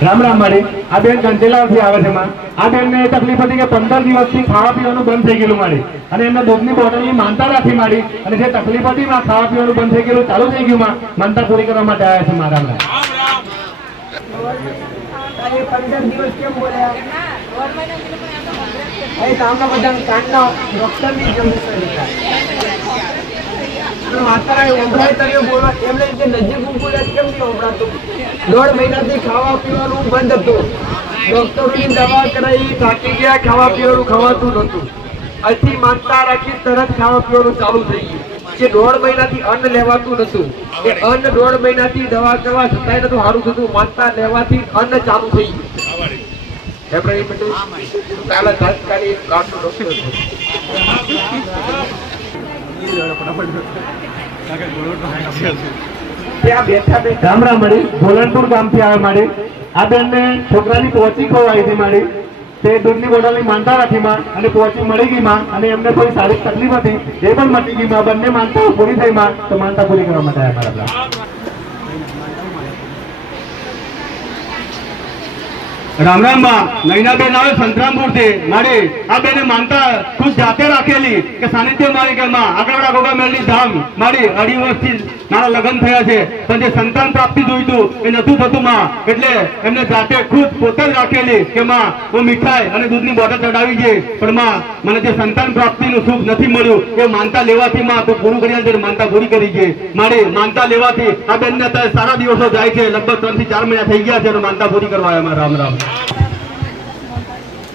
રામ રામ માડી. આ બેન કંચેલાથી આવે છે માં. આ બેન ને તકલીફ હતી કે 15 દિવસથી ખાવા પીવાનું બંધ થઈ ગયેલું માડી. અને એમને દૂધની બોટલની માનતા રાખી માડી. અને જે તકલીફ હતી માં, ખાવા પીવાનું બંધ થઈ ગયેલું ચાલુ થઈ ગયું માં. માનતા પૂરી કરવા માટે આવ્યા છે મારા. આજે 15 દિવસ કેમ બોલ્યા? અહીં સામના બધા કાનના ડોક્ટરની જરૂર છે. માતાએ ઓંભળાય તરીકે બોલવા એમને જે નજીક બોલ્યા કેમ નહીં ઓંભળાતું? 1.5 મહિનાથી ખાવા પીવાનું બંધ હતું. ડોક્ટરોની દવા કરાવી, થાકી ગયા, ખાવા પીવાનું ખવાતું નતું. અહીંથી માનતા રાખી તરત ખાવા પીવાનું ચાલુ થઈ ગયું. જે 1.5 મહિનાથી અન્ન લેવાતું નતું, એ અન્ન 1.5 મહિનાથી દવા કરવા છતાંય નતું સારું થતું. માનતા લેવાથી અન્ન ચાલુ થઈ ગયું. એમણે બધું કાલે તાત્કાલિક ગામનું ડોક્ટર હતું. ત્યાં બેઠા બેઠા રામ રામ માડી. ભોલનપુર ગામથી આવે માડી. આ બેનને છોકરાની પહોંચી ખોવાઈ હતી માડી. તે દૂધની બોટલની માનતા રાખી માં. અને પહોંચી મળી ગઈ માં. અને એમને કોઈ શારીરિક તકલીફ હતી, એ પણ મટી ગઈ માં. બંને માનતાઓ પૂરી થઈ માં. તો માનતા પૂરી કરવા માટે આવ્યા મારા. રામ રામ માં. નૈનાબેન આવે સંતરામપુર થી મારી. આ બેને માનતા ખુદ જાતે રાખેલી કે સાનિધ્ય મારી કે માં આગળવાળા ગોગા મેળની ધામ મારી 2.5 વર્ષથી મારા લગ્ન થયા છે, પણ જે સંતાન પ્રાપ્તિ જોઈતું એ નતું થતું માં. એટલે એમને જાતે ખુદ પોતે જ રાખેલી કે માં હું મીઠાઈ અને દૂધની બોટલ ચડાવી છે, પણ માં મને જે સંતાન પ્રાપ્તિનું સુખ નથી મળ્યું એ માનતા લેવાથી માં તું પૂરું કરી આલજે. માનતા પૂરી કરી છે મારી. માનતા લેવાથી આ બેનને અત્યારે સારા દિવસો જાય છે. લગભગ 3 થી 4 મહિના થઈ ગયા છે અને માનતા પૂરી કરવા આવ્યા. રામ રામ.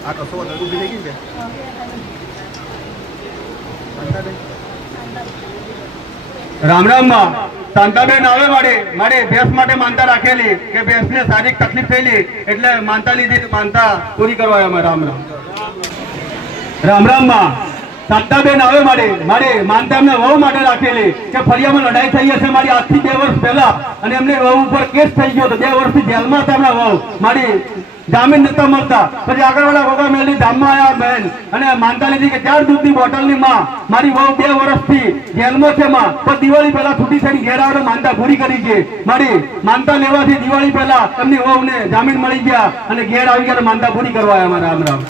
આ તો સો ઊભી થઈ ગઈ છે. રામ રામ માં. શાંતાબેન આવે મારે ભેંસ માટે માનતા રાખેલી કે ભેંસને શારીરિક તકલીફ થયેલી એટલે માનતા લીધી, માનતા પૂરી કરવા આવ્યા. રામ રામ. રામ રામ માં. શાંતાબેન આવે મારે માનતા એમને વહુ માટે રાખેલી કે ફરિયામાં લડાઈ થઈ હશે મારી આજથી 2 વર્ષ પહેલા, અને એમને વહુ ઉપર કેસ થઈ ગયો તો 2 વર્ષથી જેલમાં હતા એમના વહુ મારી. જામીન નતા મળતા. પછી આગળવાળા ગોગા મેલની ધામમાં આવ્યા બેન અને માનતા લીધી કે 4 દૂધની બોટલની માં મારી વહુ 2 વર્ષથી જેલમાં છે માં, પણ દિવાળી પહેલા છૂટી થઈને ઘેર આવે માનતા પૂરી કરી છે મારી. માનતા લેવાથી દિવાળી પહેલા એમની વહુને જામીન મળી ગયા અને ઘેર આવી ગયા માનતા પૂરી કરવા આવ્યા. રામ રામ.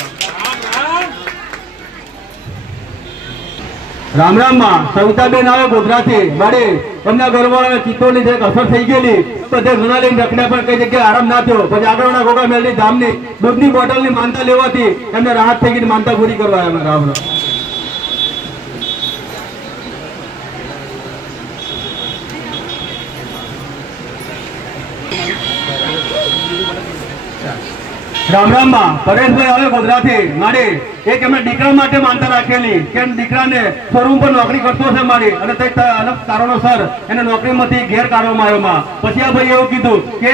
રામ રામ માં. સવિતાબેન આવે ગોધરાથી મારે. એમના ઘરવાળાને ચિત્તોડની જે અસર થઈ ગયેલી બધે ઘણા લઈને રખડ્યા, પણ કઈ જગ્યાએ આરામ ના થયો. પછી આગળના ગોગા મેલની ધામની દૂધની બોટલની માનતા લેવાથી એમને રાહત થઈ ગઈ. માનતા પૂરી કરવા આવ્યા. રામ રામ. રામ રામ માં પરેશભાઈ આવે ગોધરાથી મારી એક એમને દીકરા માટે માનતા રાખેલી કે દીકરાને શોરૂમ પર નોકરી કરતો છે મારી અને તે અલગ કારણોસર એને નોકરીમાંથી ઘેર કાઢવામાં આવ્યો માં. પછી આ ભાઈ એવું કીધું કે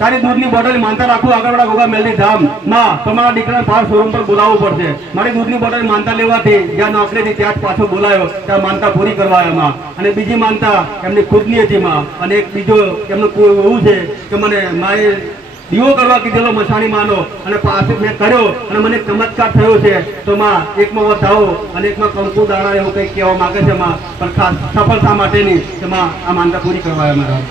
તારી દૂધની બોટલ માનતા રાખું આગળવાળા ગોગા મેલની ધામ માં તમારા દીકરાને બહાર શોરૂમ પર બોલાવવું પડશે. મારી દૂધની બોટલ માનતા લેવાથી જ્યાં નોકરીથી ત્યાં જ પાછો બોલાયો ત્યાં માનતા પૂરી કરવા આવ્યા માં. અને બીજી માનતા એમની ખુદની હતી માં. અને એક બીજો એમનું એવું છે કે મને માએ દીવો કરવા કીધેલો મસાણી માનો અને પાસે મેં કર્યો અને મને ચમત્કાર થયો છે તો માં એકમાં વધાવો અને એકમાં કંકુ દાણા એવું કંઈક કહેવા માંગે છે માં. પણ ખાસ સફળતા માટેની કે માં આ માનતા પૂરી કરવા આવ્યા મારા.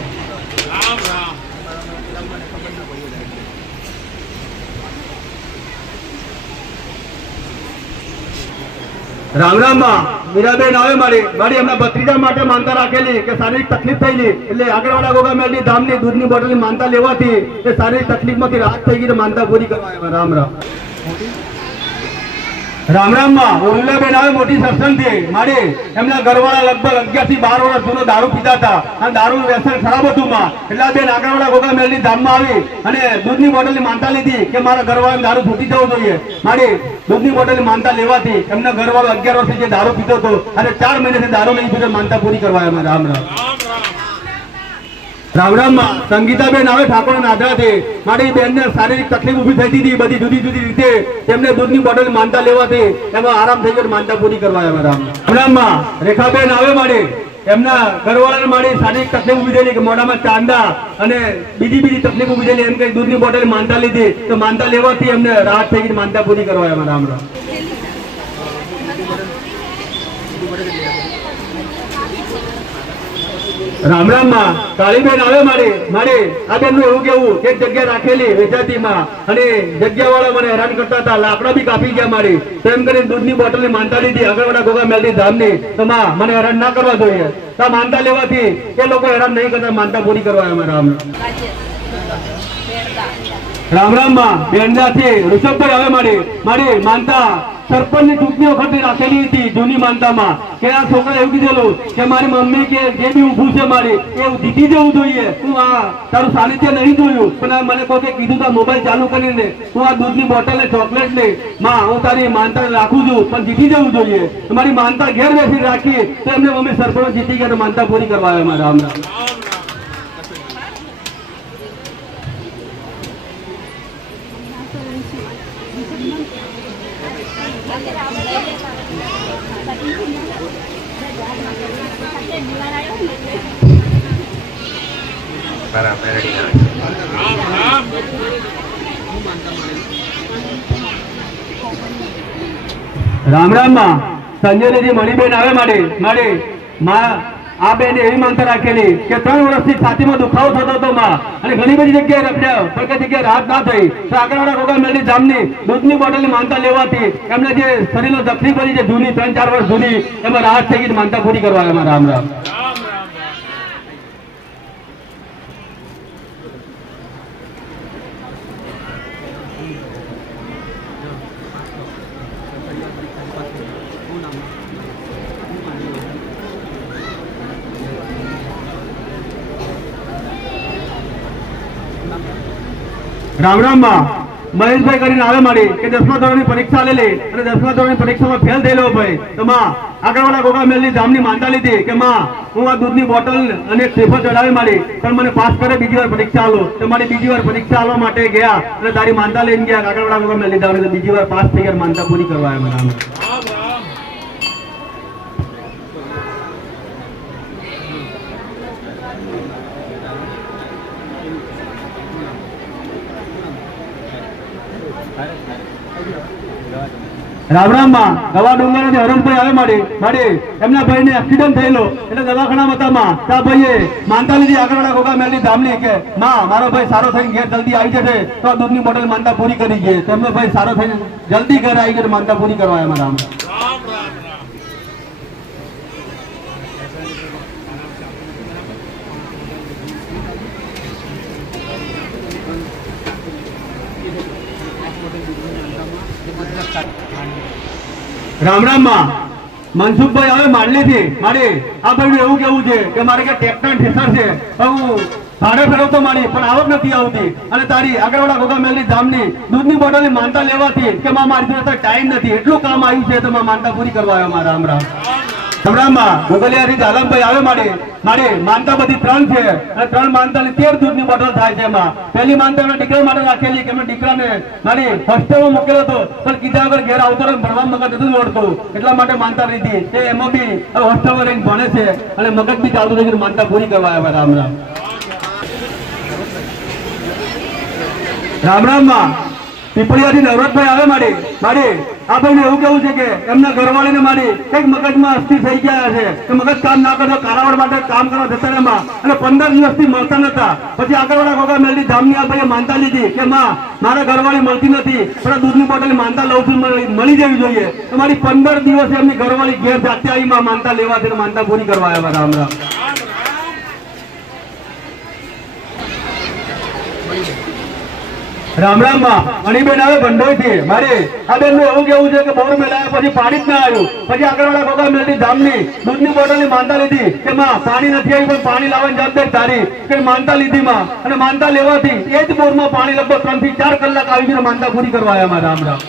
રામ રામ માં મીરાબેન આવે મારી એમના ભત્રીજા માટે માનતા રાખેલી કે શારીરિક તકલીફ થયેલી એટલે આગળવાળા ગોગા મેલની ધામની દૂધની બોટલની માનતા લેવાથી એ શારીરિક તકલીફમાંથી રાહત થઈ ગઈ માનતા પૂરી કરવા આવ્યા. રામ રામ રામ રામ માં ઉર્મિલાબેન આવે મોટી સત્સંગથી મારી એમના ઘરવાળા લગભગ 11 થી 12 વર્ષ જૂનો દારૂ પીતા હતા અને દારૂનું વ્યસન ખરાબ હતું માં. એટલે બેન આગળવાળા ગોગા મેલની ધામમાં આવી અને દૂધની બોટલની માનતા લીધી કે મારા ઘરવાળાને દારૂ છૂટી જવું જોઈએ. મારી દૂધની બોટલની માનતા લેવાથી એમના ઘરવાળો 11 વર્ષથી જે દારૂ પીતો હતો અને 4 મહિનાથી દારૂ નહીં પીતો માનતા પૂરી કરવા આવ્યા. રામ રામ રામ રામ માં સંગીતાબેન આવે ઠાકોર નાદરાથી મારી બેનને શારીરિક તકલીફ ઊભી થઈ હતી બધી જુદી જુદી રીતે તેમને દૂધની બોટલ માનતા લેવાથી એમાં આરામ થઈ ગયો માનતા પૂરી કરવા આવ્યા. રામ રામ માં રેખાબેન આવે મારી એમના ઘરવાળાને મારી શારીરિક તકલીફ ઊભી થયેલી કે મોઢામાં ચાંદા અને બીજી તકલીફ ઊભી થયેલી એમ કઈ દૂધની બોટલ માનતા લીધી તો માનતા લેવાથી એમને રાહત થઈ ગઈ માનતા પૂરી કરવા આવ્યા. રામ રામ રામ રામ માં કાળીબેન આવે મારી આ બેન નું એવું કેવું એક જગ્યા રાખેલી વેચાતીમાં અને જગ્યા વાળા મને હેરાન કરતા હતા લાકડા બી કાપી ગયા મારી તો એમ કરીને દૂધની બોટલ ની માનતા લીધી આગળવાળા ગોગા મેલની ધામની તો માં મને હેરાન ના કરવા જોઈએ તો માનતા લેવાથી એ લોકો હેરાન નહીં કરતા માનતા પૂરી કરવા આવ્યા. રામ રામ રામ માં બેંડાથી ઋષભભાઈ આવે મારી માનતા સરપંચની ચૂંટણી વખતે રાખેલી હતી જૂની માનતામાં કે આ છોકરા એવું કીધેલું કે મારી મમ્મી કે જે બી ઊભું છે મારી એ જીતી જવું જોઈએ. તું આ તારું સાનિધ્ય નહીં જોયું પણ મને કોઈ કીધું તો મોબાઈલ ચાલુ કરીને તું આ દૂધની બોટલ ને ચોકલેટ લે માં હું તારી માનતા રાખું છું પણ જીતી જવું જોઈએ. મારી માનતા ઘેર બેસી રાખી તો એમને મમ્મી સરપંચ જીતી ગયા તો માનતા પૂરી કરવા આવ્યા. રામ રામ રામ રામ માં સંજયજી મણિબેન આવે મારી આ બેન એવી માનતા રાખેલી કે 3 વર્ષથી છાતીમાં દુખાવો થતો હતો માં અને ઘણી બધી જગ્યાએ રખડ્યો પણ કઈ જગ્યાએ રાહત ના થઈ તો આગળવાળા ગોગા મેલની ધામની દૂધની બોટલની માનતા લેવાથી એમને જે શરીરનો તકલીફ હતી જે જૂની 3-4 વર્ષ જૂની એમાં રાહત થઈ ગઈ માનતા પૂરી કરવા એમાં. રામ રામ રામ રામ માં મહેશભાઈ કરીને આવે મારી કે 10મા ધોરણની પરીક્ષા લેલી અને 10મા ધોરણની પરીક્ષામાં ફેલ થયેલો ભાઈ તો માં આગળવાળા ગોગા મેલની ધામની માનતા લીધી કે માં હું આ દૂધની બોટલ અને શ્રીફળ ચડાવી મારી પણ મને પાસ કરે બીજી વાર પરીક્ષા આલો તો મારી બીજી વાર પરીક્ષા આલવા માટે ગયા અને તારી માનતા લઈને ગયા આગળવાળા ગોગા મેલની ધામની તો બીજી વાર પાસ થઈ ગયા માનતા પૂરી કરવા આવ્યા. રામ રામ માં ગવા ડુંગર હરણભાઈ આવે મારી એમના ભાઈ ને એક્સિડન્ટ થયેલો એટલે દવાખાનામાં હતા માં ત્યાં ભાઈએ માનતા લીધી આગળવાળા ગોગા મેલની ધામની કે માં મારો ભાઈ સારો થઈને ઘેર જલ્દી આવી જશે તો આ દૂધની બોટલ માનતા પૂરી કરી છે તો એમનો ભાઈ સારો થઈને જલ્દી ઘરે આવી ગયો માનતા પૂરી કરવા આવ્યા. રામ રામ રામ માં મનસુખભાઈ આવે માંડલીથી મારી આ ભાઈ એવું કેવું છે કે મારે કે ટ્રેક્ટર ઠેસર છે હું ભાડે ફેરવતો માડી પણ આવક નથી આવતી અને તારી આગળવાળા ગોગા મેલની ધામની દૂધની બોટલની માનતા લેવાથી કે માં મારી જોડે ટાઈમ નથી, એટલું કામ આવ્યું છે તો માં માનતા પૂરી કરવા આવ્યો. મારા રામ રામ રામરામમાં ગોગલિયાથી આલમભાઈ આવે માડી માનતા બધી 3 છે અને 3 માનતાની 13 દૂધની બોટલ થાય છે. એમાં પહેલી માનતા એમના દીકરા માટે રાખેલી કે એમના દીકરાને મારી હોસ્ટેલમાં મૂકેલો હતો પણ કીધા વગર ઘેર આવતો રહ્યો, ભણવા મગજ નથી દોડતું એટલા માટે માનતા લીધી. તે એમાં બી હોસ્ટેલમાં રહીને ભણે છે અને મગજ બી ચાલુ થઈ ગયું, માનતા પૂરી કરવા આવ્યા. રામ રામ રામરામમાં પીપળિયાથી નવરતભાઈ આવે માડી આ ભાઈને એવું કેવું છે કે એમના ઘરવાળીને મારી કઈક મગજમાં અસ્થિર થઈ ગયા છે કે મગજ કામ ના કરતો, કારાવાડ માટે કામ કરવા જતા એમાં અને 15 દિવસથી મળતા નતા. પછી આગળવાળા ગોગા મેલડી ધામની આ ભાઈએ માનતા લીધી કે માં મારા ઘરવાળી મળતી નથી પણ દૂધની બોટલ માનતા લઉં છું, મળી જવી જોઈએ. તો મારી 15 દિવસે એમની ઘરવાળી ઘેર જાતે આવી માં માનતા લેવાથી માનતા પૂરી કરવા આવ્યા. રામ રામ રામરામમાં અણીબેન આવે ભંડોઈથી મારે આ બેનનું એવું કેવું છે કે બોર મેલાયા પછી પાણી જ ના આવ્યું. પછી આગળવાળા ગોગા મેલડી ધામની દૂધની બોટલની માનતા લીધી કે માં પાણી નથી આવ્યું પણ પાણી લાવવાની જવાબદારી તારી કે માનતા લીધી માં અને માનતા લેવાથી એ જ બોરમાં પાણી લગભગ 3 થી 4 કલાક આવી ગયું, માનતા પૂરી કરવા આવ્યા. મારા રામ રામ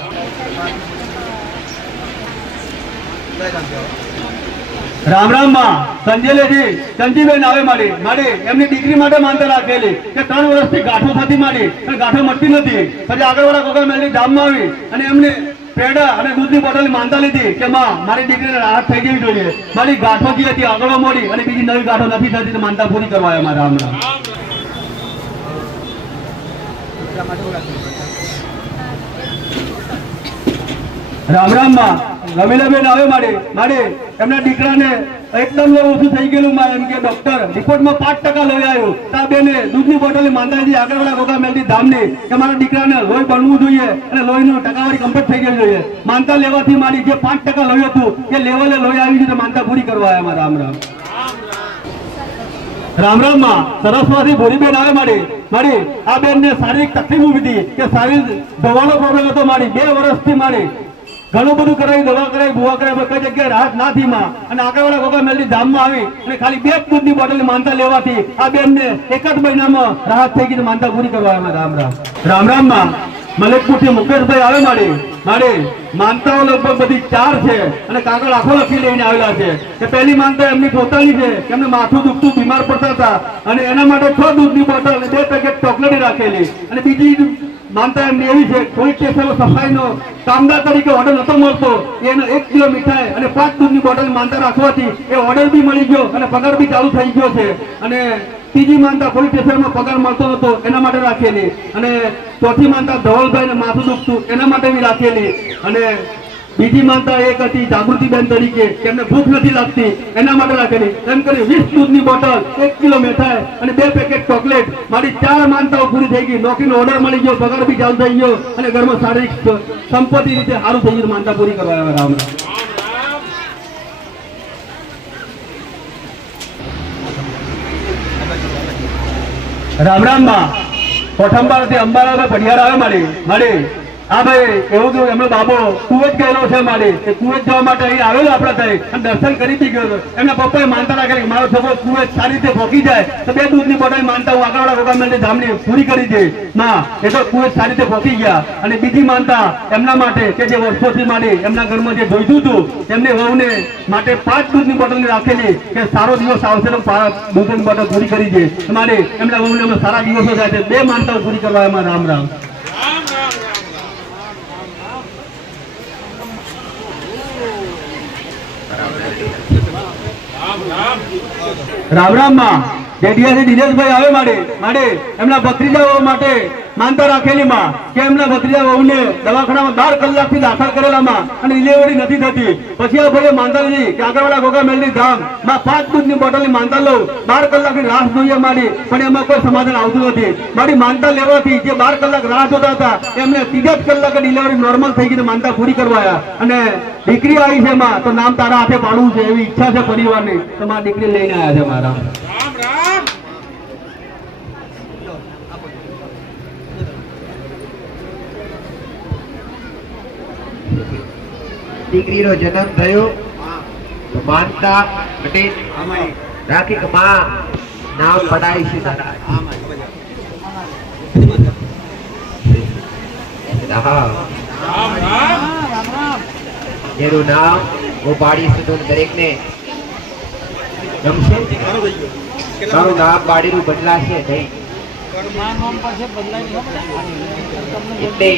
રામરામમાં સંજેલેજી ચંદીબેન આવે માડી એમની દીકરી માટે માનતા રાખેલી કે 3 વર્ષથી ગાંઠો થતી માડી અને ગાંઠો મટતી નથી. પછી આગળવાળા ગોગા મેલડી ધામમાં આવી અને એમને પેડા અને દૂધની બોટલની માનતા લીધી કે માં મારી દીકરીને રાહત થઈ જવી જોઈએ. મારી ગાંઠો જે હતી આગળ મોડી અને બીજી નવી ગાંઠો નથી થતી, માનતા પૂરી કરવા આવ્યા. મારા રામ રામ રામરામમાં રમીલાબેન આવે માડી એમના દીકરાને એકદમ ઓછું થઈ ગયેલું એમ કે ડોક્ટર રિપોર્ટમાં 5% લોહી આવ્યું. આ બેને દૂધની બોટલની માનતા લીધી આગળવાળા ગોગા મેલડી ધામની કે મારા દીકરાને લોહી બનવું જોઈએ અને લોહીનું ટકાવારી કમ્પ્લીટ થઈ ગઈ જોઈએ. માનતા લેવાથી મારી જે 5% લોહી હતું એ લેવલે લોહી આવી ગયું, માનતા પૂરી કરવા આવ્યા. રામ રામ રામરામમાં સરસ્વતી ભોરીબેન આવે માડી આ બેનને શારીરિક તકલીફ ઉભી હતી કે શારીરિક દવાનો પ્રોબ્લેમ હતો. 2 વર્ષથી ઘણું બધું કરાવી, દવા કરાવી, ભૂવા કરાવી, કઈ જગ્યાએ રાહત ના થી માં અને આગળવાળા ગોગા મેલડી ધામમાં આવી અને ખાલી 2 દૂધની બોટલની માનતા લેવાથી આ બેનને 1 જ મહિનામાં રાહત થઈ ગઈ, માનતા પૂરી કરવા આવ્યા. રામ રામ રામરામમાં મલેકપુરથી મુકેશભાઈ આવે માડી માનતાઓ લગભગ બધી 4 છે અને કાગળ આખો લખી લઈને આવેલા છે કે પહેલી માનતા એમની પોતાની છે કે એમને માથું દુખતું, બીમાર પડતા હતા અને એના માટે 6 દૂધની બોટલ અને 2 પેકેટ ચોકલેટ રાખેલી. અને બીજી માનતા એમની એવી છે પોલીસ સ્ટેશનનો સફાઈનો કામદાર તરીકે ઓર્ડર નતો મળતો, એનો 1 કિલો મીઠાઈ અને 5 દૂધની બોટલ માનતા રાખવાથી એ ઓર્ડર બી મળી ગયો અને પગાર બી ચાલુ થઈ ગયો છે. અને ત્રીજી માનતા પોલીસ સ્ટેશનમાં પગાર મળતો હતો એના માટે રાખેલી. અને ચોથી માનતા ધવલભાઈને માથું દુખતું એના માટે બી રાખેલી. અને બીજી માનતા એક હતી જાગૃતિબેન તરીકે કે એમને ભૂખ નથી લાગતી એના માટે રાખેલી. એમ કરી 20 દૂધની બોટલ, 1 કિલો મીઠાઈ અને 2 પેકેટ ચોકલેટ, મારી 4 માનતાઓ પૂરી થઈ ગઈ. નોકરીનો ઓર્ડર મળી ગયો, પગાર બી ચાલુ થઈ ગયો અને ઘરમાં શારીરિક સંપત્તિ રીતે સારું થઈ ગયું, માનતા પૂરી કરવા આવ્યા. રામ રામરામમાં કોઠંબારથી અંબાલાભાઈ પઢિયાર આવે માડી હા ભાઈ એવું થયું એમનો બાબો કુવેત ગયેલો છે માડી કુવેત જવા માટે અહીં આવેલો આપણા ત્યાં અને દર્શન કરી બી ગયો. એમના પપ્પાએ માનતા રાખેલી મારો છોકરો કુવેત સારી રીતે પહોંચી જાય તો 2 દૂધની બોટલ માનતા હું આગળવાળા ગોગા મેલડી ધામની પૂરી કરી દે ના એ તો કુવેત સારી રીતે પહોંચી ગયા. અને બીજી માનતા એમના માટે કે જે વર્ષોથી માડી એમના ઘરમાં જે જોઈતું હતું એમની વહુને માટે 5 દૂધની બોટલની રાખેલી કે સારો દિવસ આવશે તો દૂધની બોટલ પૂરી કરી દે. માડી એમના વહુને સારા દિવસો થાય છે. 2 માનતાઓ પૂરી કરવા એમાં. રામ રામ રામરામમાં જેડિયાથી દિનેશભાઈ આવે માડે એમના ભત્રીજાઓ માટે માનતા રાખેલી માં કે એમના ભત્રીજા વહુને દવાખાનામાં 12 કલાકથી દાખલ કરેલા માં અને ડિલિવરી નથી થતી. પછી આ ભાઈએ માનતા લીધી કે આગળવાળા ગોગા મેલડી ધામ માં 5 દૂધની બોટલની માનતા લઉં, 12 કલાકની રાહ જોઈએ માડી પણ એમાં કોઈ સમાધાન આવતું નથી. મારી માનતા લેવાથી જે 12 કલાક રાહ જોતા હતા એમને 3 જ કલાકે ડિલિવરી નોર્મલ થઈ ગઈ, માનતા પૂરી કરવાયા. અને દીકરી આવી છે માં તો નામ તારા હાથે પાડવું છે એવી ઈચ્છા છે પરિવારની, તો મારી દીકરી લઈને આવ્યા છે મારા. દીકરીનો જન્મ થયો તો માનતા રાખી કે માં નામ પડાય છે તારા હા જેનું નામ હું પાડીશું તો દરેકને ગમશે મારું નામ પાડીનું બદલાશે નહીં એટલે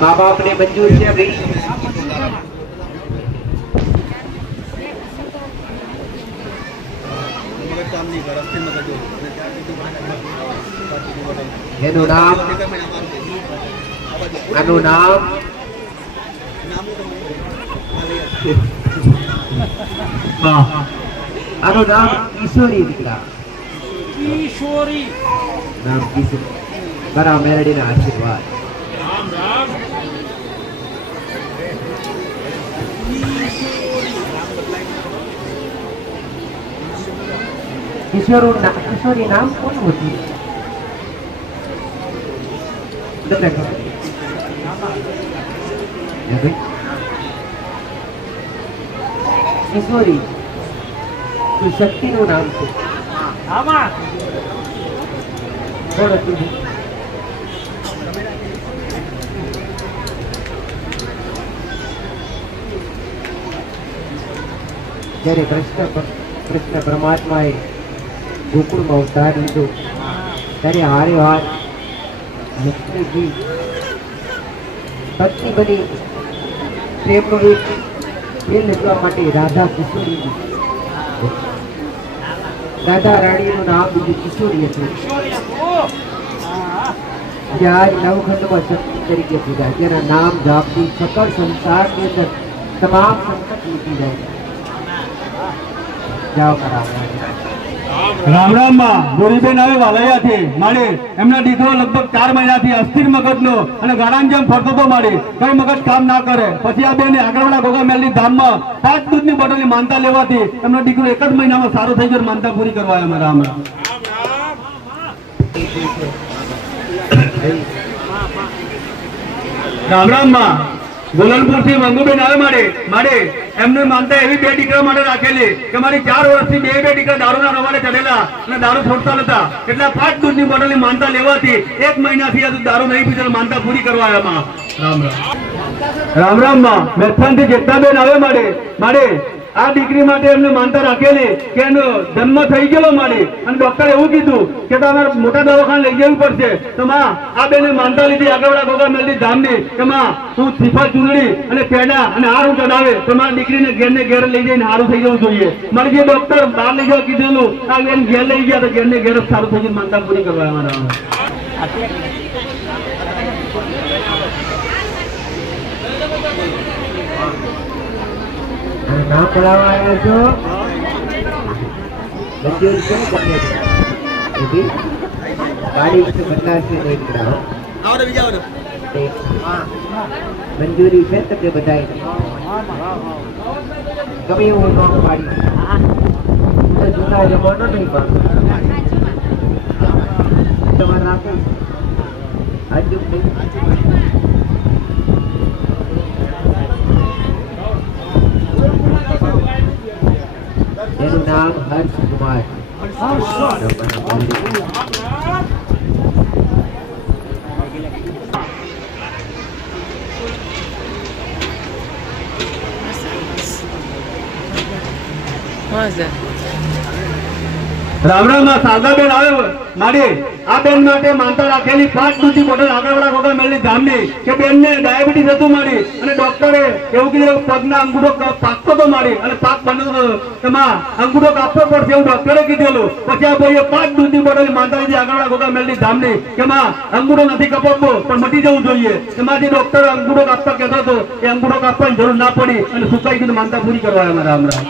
મા બાપને મંજૂર છે ભાઈ એનું નામ આનું નામ આનું નામ કિશોરી દીકરા કિશોરી નામ કિશોરી મારા મેરડીના આશીર્વાદ કિશોરી નામ કોણ હતું કિશોરી તું શક્તિનું નામ છે કોણ હતું જ્યારે કૃષ્ણ પરમાત્માએ ગોકુળમાં અવતાર લીધો ત્યારે હારે હાર લક્ષ્મીજી પત્ની બની પ્રેમનો એક ખેલ રચવા માટે રાધા કિશોરીજી રાધા રાણીનું નામ બીજું કિશોરી હતું જે આજ નવખંડમાં શક્તિ તરીકે પૂજાય જેના નામ જાપથી સકળ સંસારની અંદર તમામ સંકટ મૂકી જાય જાઓ કરાવવા રામ રામ માં ગોરીબેન આવે વાલૈયાથી મારે એમના દીકરો લગભગ 4 મહિનાથી અસ્થિર મગજનો અને ગાડાની જેમ ફરતો હતો મારી કઈ મગજ કામ ના કરે પછી આ બેને આગળવાળા ગોગા મેલની ધામમાં 5 દૂધની બોટલની માનતા લેવાથી એમનો દીકરો 1 જ મહિનામાં સારો થઈ ગયો માનતા પૂરી કરવા આવ્યા રામ રામ રામ રામ માં ગોલનપુર થી મંગુબેન આવે મારે એમને માનતા એવી 2 દીકરા માટે રાખેલી કે મારી 4 વર્ષથી બે દીકરા દારૂના રવાડે ચડેલા અને દારૂ છોડતા નતા એટલે 5 દૂધની બોટલની માનતા લેવાથી 1 મહિનાથી હજુ દારૂ નહીં પીધેલ માનતા પૂરી કરવા આવ્યા રામ રામ માં મેથાનથી જેઠાબેન આવે મારે આ દીકરી માટે એમને માનતા રાખેલી કે એનો જન્મ થઈ ગયેલો મારી અને ડોક્ટરે એવું કીધું કે તમારે મોટા દવાખાને લઈ જવું પડશે તો માં આ બેને માનતા લીધી આગળવાળા ગોગા મેલની ધામની કે માં તું શ્રીફળ ચૂંદડી અને પેડા અને હાર હું ચડાવે તો મારા દીકરીને ઘેર લઈ જઈને સારું થઈ જવું જોઈએ મારે જે ડોક્ટર બહાર લઈ જવા કીધેલું આ બેન ઘેર લઈ ગયા તો ઘેર જ સારું થઈ જઈને માનતા પૂરી કરવા અમારા નામ પડાવવા આવ્યા છો મંજૂર છે ગાડી વિશે બદલાશે નહીં દીકરા મંજૂરી છે તમને બધાય ગમે એવું નામ પાડી જૂના જમાનો નહીં તમારે રાખે આજુ નહીં એનું નામ હર્ષકુમાર રામ રામ શારદાબેન આવે મારી આ બેન માટે માનતા રાખેલી 5 દૂધની બોટલ આગળવાળા ગોગા મેલની ધામની કે બેનને ડાયાબિટીસ હતું મારી અને ડોક્ટરે એવું કીધું પગના અંગૂઠો પાકતો હતો મારી અને પાક બનતો તેમાં અંગૂઠો કાપવો પડશે એવું ડોક્ટરે કીધેલું પછી આ ભાઈએ 5 દૂધની બોટલ માનતા લીધી આગળવાળા ગોગા મેલની ધામની કે માં અંગૂઠો નથી કપાવવો પણ મટી જવું જોઈએ એમાં જે ડોક્ટર અંગૂઠો કાપવા કહેતો હતો એ અંગૂઠો કાપવાની જરૂર ના પડી અને સુકાઈ ગયું માનતા પૂરી કરવા આવ્યા રામ રામ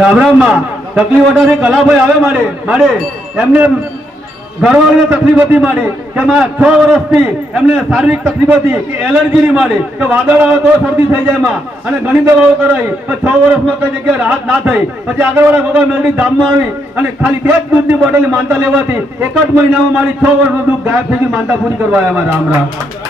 રામ રામ માં તકલીફ વટાથી કલાભાઈ આવે મારે એમને ઘરવાળીને તકલીફ હતી મારી કે માં 6 વર્ષથી એમને શારીરિક તકલીફ હતી કે એલર્જીની મારી કે વાદળ આવે તો શરદી થઈ જાય માં અને ઘણી દવાઓ કરાવી પણ 6 વર્ષમાં કઈ જગ્યાએ રાહત ના થઈ પછી આગળવાળા ગોગા મેલડી ધામમાં આવી અને ખાલી 2 જ દૂધની બોટલની માનતા લેવાથી 1 જ મહિનામાં મારી 6 વર્ષનું દુઃખ ગાયબ થઈ ગયું માનતા પૂરી કરવા આવ્યા રામ રામ